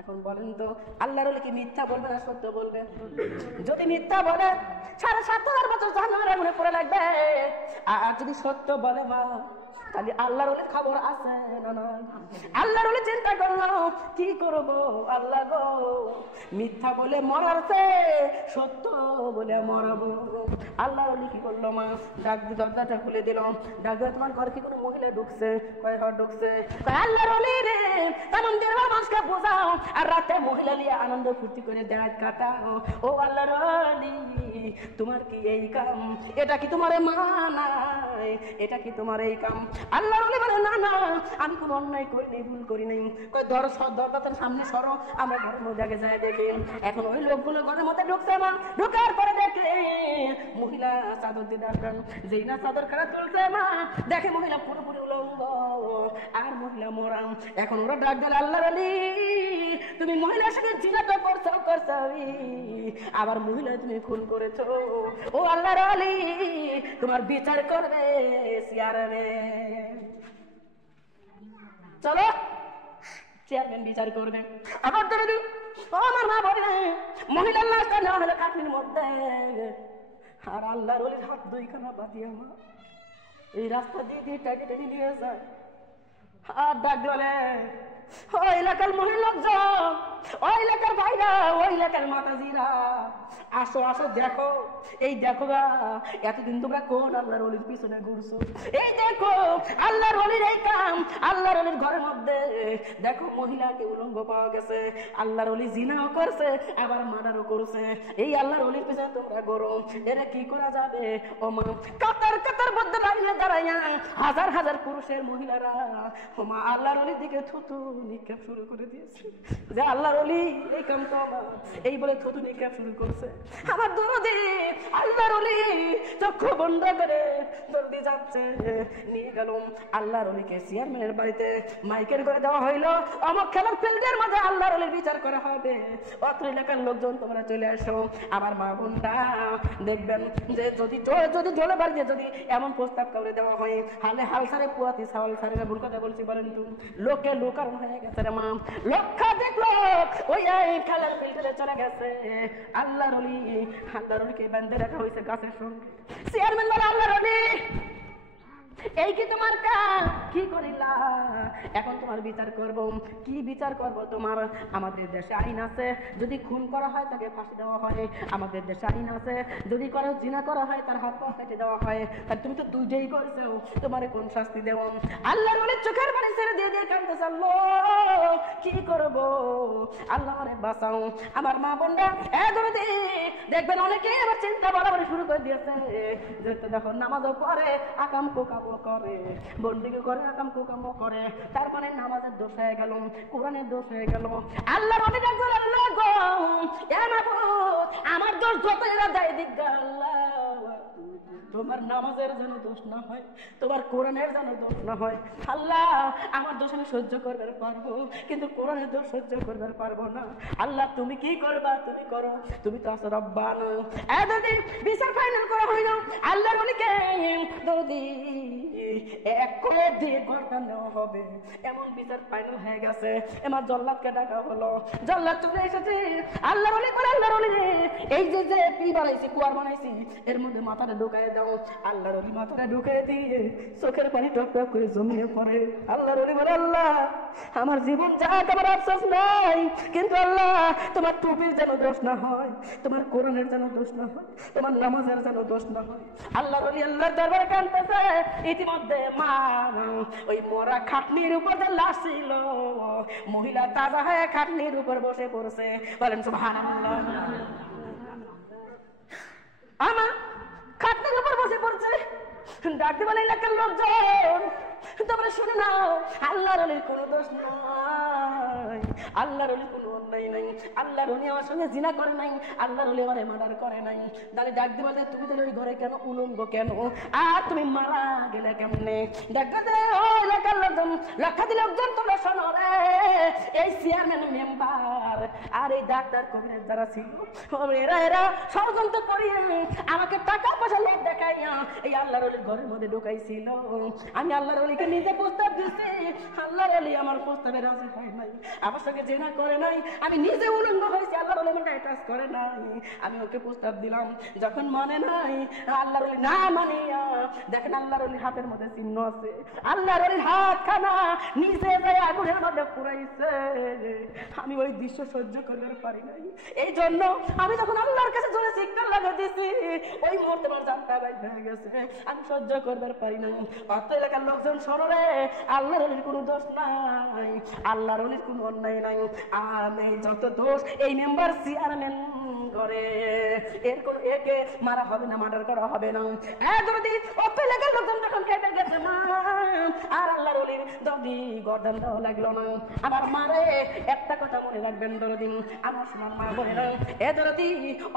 এখন বলেন তো আল্লাহর ওলি কি মিথ্যা বলবে না সত্য বলবে? যদি মিথ্যা বলে ৭,৫০০ বছর জাহান্নামের আগুনে পড়ে লাগবে, আর যদি সত্য বলে মা তাহলে আল্লাহর ওলির খবর আছে না না? আল্লাহর ওলি চিন্তা করলো কি করবো আল্লাহ গো, মিথ্যা বলে মরারছে, সত্য বলে মরাবো। আল্লাহর ওলি কি করলো মা, ডাক দিয়ে দরজাটা খুলে দিল। ডাক দিয়ে তোমার ঘরে কি কোনো মহিলা ঢুকছে? কয় ঘর ঢুকছে। আল্লাহর ওলি রে তেমন দেড়বার মানুষকে বোঝাও আর রাতে মহিলা নিয়ে আনন্দ ফুর্তি করে দেড়াত কাটাও। ও আল্লাহর ওলি তোমার কি এই কাম? এটা কি তোমার মানায়? এটা কি তোমার এই কাম? আল্লাহর ওলি বলে না না আমি কোনো অন্যায় করিনি, ভুল করি নাই। কই দরজার সামনে সরো, আমরা ঘরের মধ্যে আগে যাই দেখি। এখন ওই লোকগুলো ঘরের মধ্যে ঢুকছে মা, ঢুকার পরে দেখে মহিলা চাদর দিয়ে ডাকান, যেই না চাদর খানা তুলছে মা দেখে মহিলা পুরোপুরি উলঙ্গ আর মহিলা মরা। এখন ওরা ডাক দিল আল্লাহর ওলি তুমি মহিলার সাথে জিনাটা করছো, আবার মহিলা তুমি খুন করেছো। ও আল্লাহর ওলি তোমার বিচার করবে চেয়ারম্যান, চলো চেয়ারম্যান বিচার করবে। আমার দরদি আমার মা বলে মহিলার লাশটা নেওয়া হলো কাঠের মধ্যে, আর আল্লাহর ওলির হাত দুইখানা বাঁধিয়ে আমার এই রাস্তা দিয়ে দিয়ে টাইটে টাইটে নিয়ে যায়। আর ডাক বলে ও এলাকার মহিলাজন, ওই এলাকার ভাইরা, ওই এলাকার মাতাজিরা, আসো আসো দেখো, এই দেখো গা এতদিন তোমরা কোন আল্লাহর ওলির পিছনে ঘুরছো, এই দেখো আল্লাহর ওলির এই কাম। আল্লাহর ওলির ঘরের মধ্যে দেখো মহিলাকে উলঙ্গ পাওয়া গেছে, আল্লাহর ওলি জিনাও করছে আবার মার্ডারও করছে। এই আল্লাহর ওলির পিছনে তোমরা করো, এরা কি করা যাবে? ও মা কাতার কাতার মধ্যে লাইনে দাঁড়াইয়া হাজার হাজার পুরুষের মহিলারা ও মা আল্লাহর ওলির দিকে থুতু নিক্ষেপ শুরু করে দিয়েছে যে আল্লাহর ওলি এই কাম তো আমার, এই বলে থুতু নিক্ষেপ শুরু করছে। আমার দরদি আল্লাহর ওলি চক্ষু বন্ধ করে দরদি যাচ্ছে, নিয়ে গেল আল্লাহর ওলিকে চেয়ারম্যানের বাড়িতে মাইকের করে দেওয়া হইলো, আমার খেলার ফিল্ডের মধ্যে আল্লাহর ওলির বিচার করা হবে, অত্র এলাকার লোকজন তোমরা চলে আসো। আমার মা বোনটা দেখবেন যে যদি জলে বাড়িতে যদি এমন প্রস্তাব কাউরে দেওয়া হয়, হালে হাল সারে পুয়াতি সাওয়াল সারে, ভুল কথা বলছি বলেন তো, লোকে লোকারণ হয়ে গেছে রে মা, লক্ষাধিক লোক ওই খেলার ফিল্ডে চলে গেছে। আল্লাহর ওলিকে বেঁধে রাখা হয়েছে গাছের সঙ্গে। চেয়ারম্যান বলে আল্লাহর ওলি এই কি তোমার কাজ, কি করিলা, এখন তোমার বিচার করব। কি বিচার করব তোমার? আমাদের দেশে আইন আছে যদি খুন করা হয় তাকে ফাঁসি দেওয়া হয়, আমাদের দেশে আইন আছে যদি কারো জিনা করা হয় তার হাত পা কেটে দেওয়া হয়, তার তুমি তো দুইটাই করেছো, তোমার কোন শাস্তি দেব? আল্লাহর ওলি চোখের পানি ছেড়ে দিয়ে দিয়ে কাঁদতে চাল্লো, কি করব আল্লাহ আমারে বাঁচাও। আমার মা বোনরা দরদি দেখবেন অনেকে আবার চিন্তা বাড়াবাড়ি শুরু করে দিয়েছে, যেহেতু দেখো নামাজও পড়ে আকাম কোকাম করে, বন্দিকে করে আকাম কোকাম করে, তার মানে নামাজের দোষ হয়ে গেল, কোরআনের দোষ হয়ে গেল। আল্লাহর ওলি ডাকছে আল্লাহ গো এ মাবুদ আমার দোষ যত এরা দেয় দিক আল্লাহ, তোমার নামাজের যেন দোষ না হয়, তোমার কোরআনের যেন দোষ না হয়। আল্লাহ আমার দোষ আমি সহ্য করতে পারবো, কিন্তু কোরআনের দোষ সহ্য করতে পারবো না। আল্লাহ তুমি কি করবা, তুমি করো, তুমি তো আছো রব্বান। এতদিন বিচার ফাইনাল করা হয় না, আল্লাহর ওলিকে দরদি এক করে দিয়ে গর্দান নেওয়া হবে, এমন বিচার ফাইনাল হয়ে গেছে। এবার জল্লাদকে ডাকা হলো, জল্লাদ চলে এসেছে। আল্লাহর ওলি বলে আল্লাহর ওলি এই যে পি বানাইছি, কুয়ার বানাইছি, এর মধ্যে মাথাটা ঢুকায় দাও। আল্লাহর ওলি মাথাটা ঢুকায় দিয়ে চোখের পানি টপ টপ করে জমিয়ে পড়ে। আল্লাহর ওলি বলে আল্লাহ আমার জীবন যা তোমার আফসোস নাই, কিন্তু আল্লাহ তোমার টুপির যেন দোষ না হয়, তোমার কোরআনের যেন দোষ না হয়, তোমার নামাজের যেন দোষ না হয়। আল্লাহর ওলি আল্লাহর দরবারে কাঁদতেছে। ইতিমধ্যে মা ওই মরা খাটনির উপর লাশ ছিল, মহিলা তাজা হয়ে খাটনির উপর বসে পড়ছে। বলেন সুবহানাল্লাহ। আমার খাটনির উপর বসে পড়ছে, ডাকতে বলে এলাকার লোকজন তোমরা শুনে নাও, আল্লাহর ওলির কোনো দোষ নাই, আল্লাহর ওলির কোনো অন্যায় নাই, আল্লাহর ওলি আমার সঙ্গে জিনা করে নাই, আল্লাহর ওলি আমারে মার্ডার করে নাই। তাহলে ডাকতে বলে তুমি তাহলে ওই ঘরে কেন উলঙ্গ কেন, আর তুমি মারা গেলে কেমনে? ডাকতে ও এলাকার লোকজন, লক্ষাধিক লোকজন তোমরা শোনো রে, এই চেয়ারম্যান মেম্বার আর এই ডাক্তার কবিরাজ যারা ছিল এরা ষড়যন্ত্র করিয়ে আমাকে টাকা পয়সা লোক দেখাইয়া এই আল্লাহর ওলির ঘরের মধ্যে ঢুকাইছিল। আমি আল্লাহর ওলিকে নিজে প্রস্তাব দিচ্ছি, আল্লাহর ওলি আমার প্রস্তাবে রাজি হয় নাই, আমার সঙ্গে জেনা করে নাই, আমি নিজে উলঙ্গ হয়েছি, আল্লাহর ওলি আমাকে টাচ করে নাই। আমি ওকে প্রস্তাব দিলাম, যখন মানে নাই, আল্লাহর ওলি না মানিয়া দেখেন আল্লাহর ওলির হাতের মধ্যে চিহ্ন আছে, আল্লাহর ওলির হাত খানা নিচে যায় আগুনের মধ্যে পুরাইছে। আমি ওই দৃশ্য সহ্য করতে পারি নাই, এই জন্য আমি যখন আল্লাহর কাছে জোরে চিৎকার লাগা দিছি, ওই মুহূর্তে আমার জানটা বাইর হয়ে গেছে, আমি সহ্য করতে পারি না। অত এলাকার লোকজন শোনো রে, আল্লাহর ওলির কোনো দোষ নাই, আল্লাহর ওলির কোনো অন্যায় নাই, আমি যত দোষ এই মেম্বার চেয়ারম্যান করে, এর কোনো একে মারা হবে না, মার্ডার করা হবে না। যদি অত এলাকার লোকজন যখন খেতে গেছে মা আর আল্লাহর ওলির দরদি গর্দান দেওয়া লাগলো না। আমার মারে একটা কথা মনে রাখবেন দরদি, আমার সোনার মা বলে না এ দরদি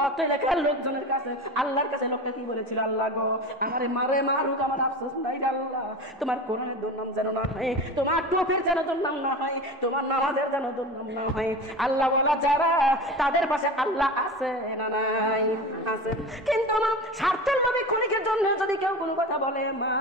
অত এলাকার লোকজনের কাছে আল্লাহর কাছে লোকটা কি বলেছিল, আল্লাহ গো আমারে মারে মারুক আমার আফসোস নাই, আল্লাহ তোমার কোরআনের দুর্নাম যেন না হয়, তোমার টুপির যেন দুর্নাম না হয়, তোমার নামাজের যেন দুর্নাম না হয়। আল্লাহ বলা যারা তাদের পাশে আল্লাহ আছে না নাই? আছে। কিন্তু আমার স্বার্থের লোভে ক্ষণিকের জন্য যদি কেউ কোনো কথা বলে মা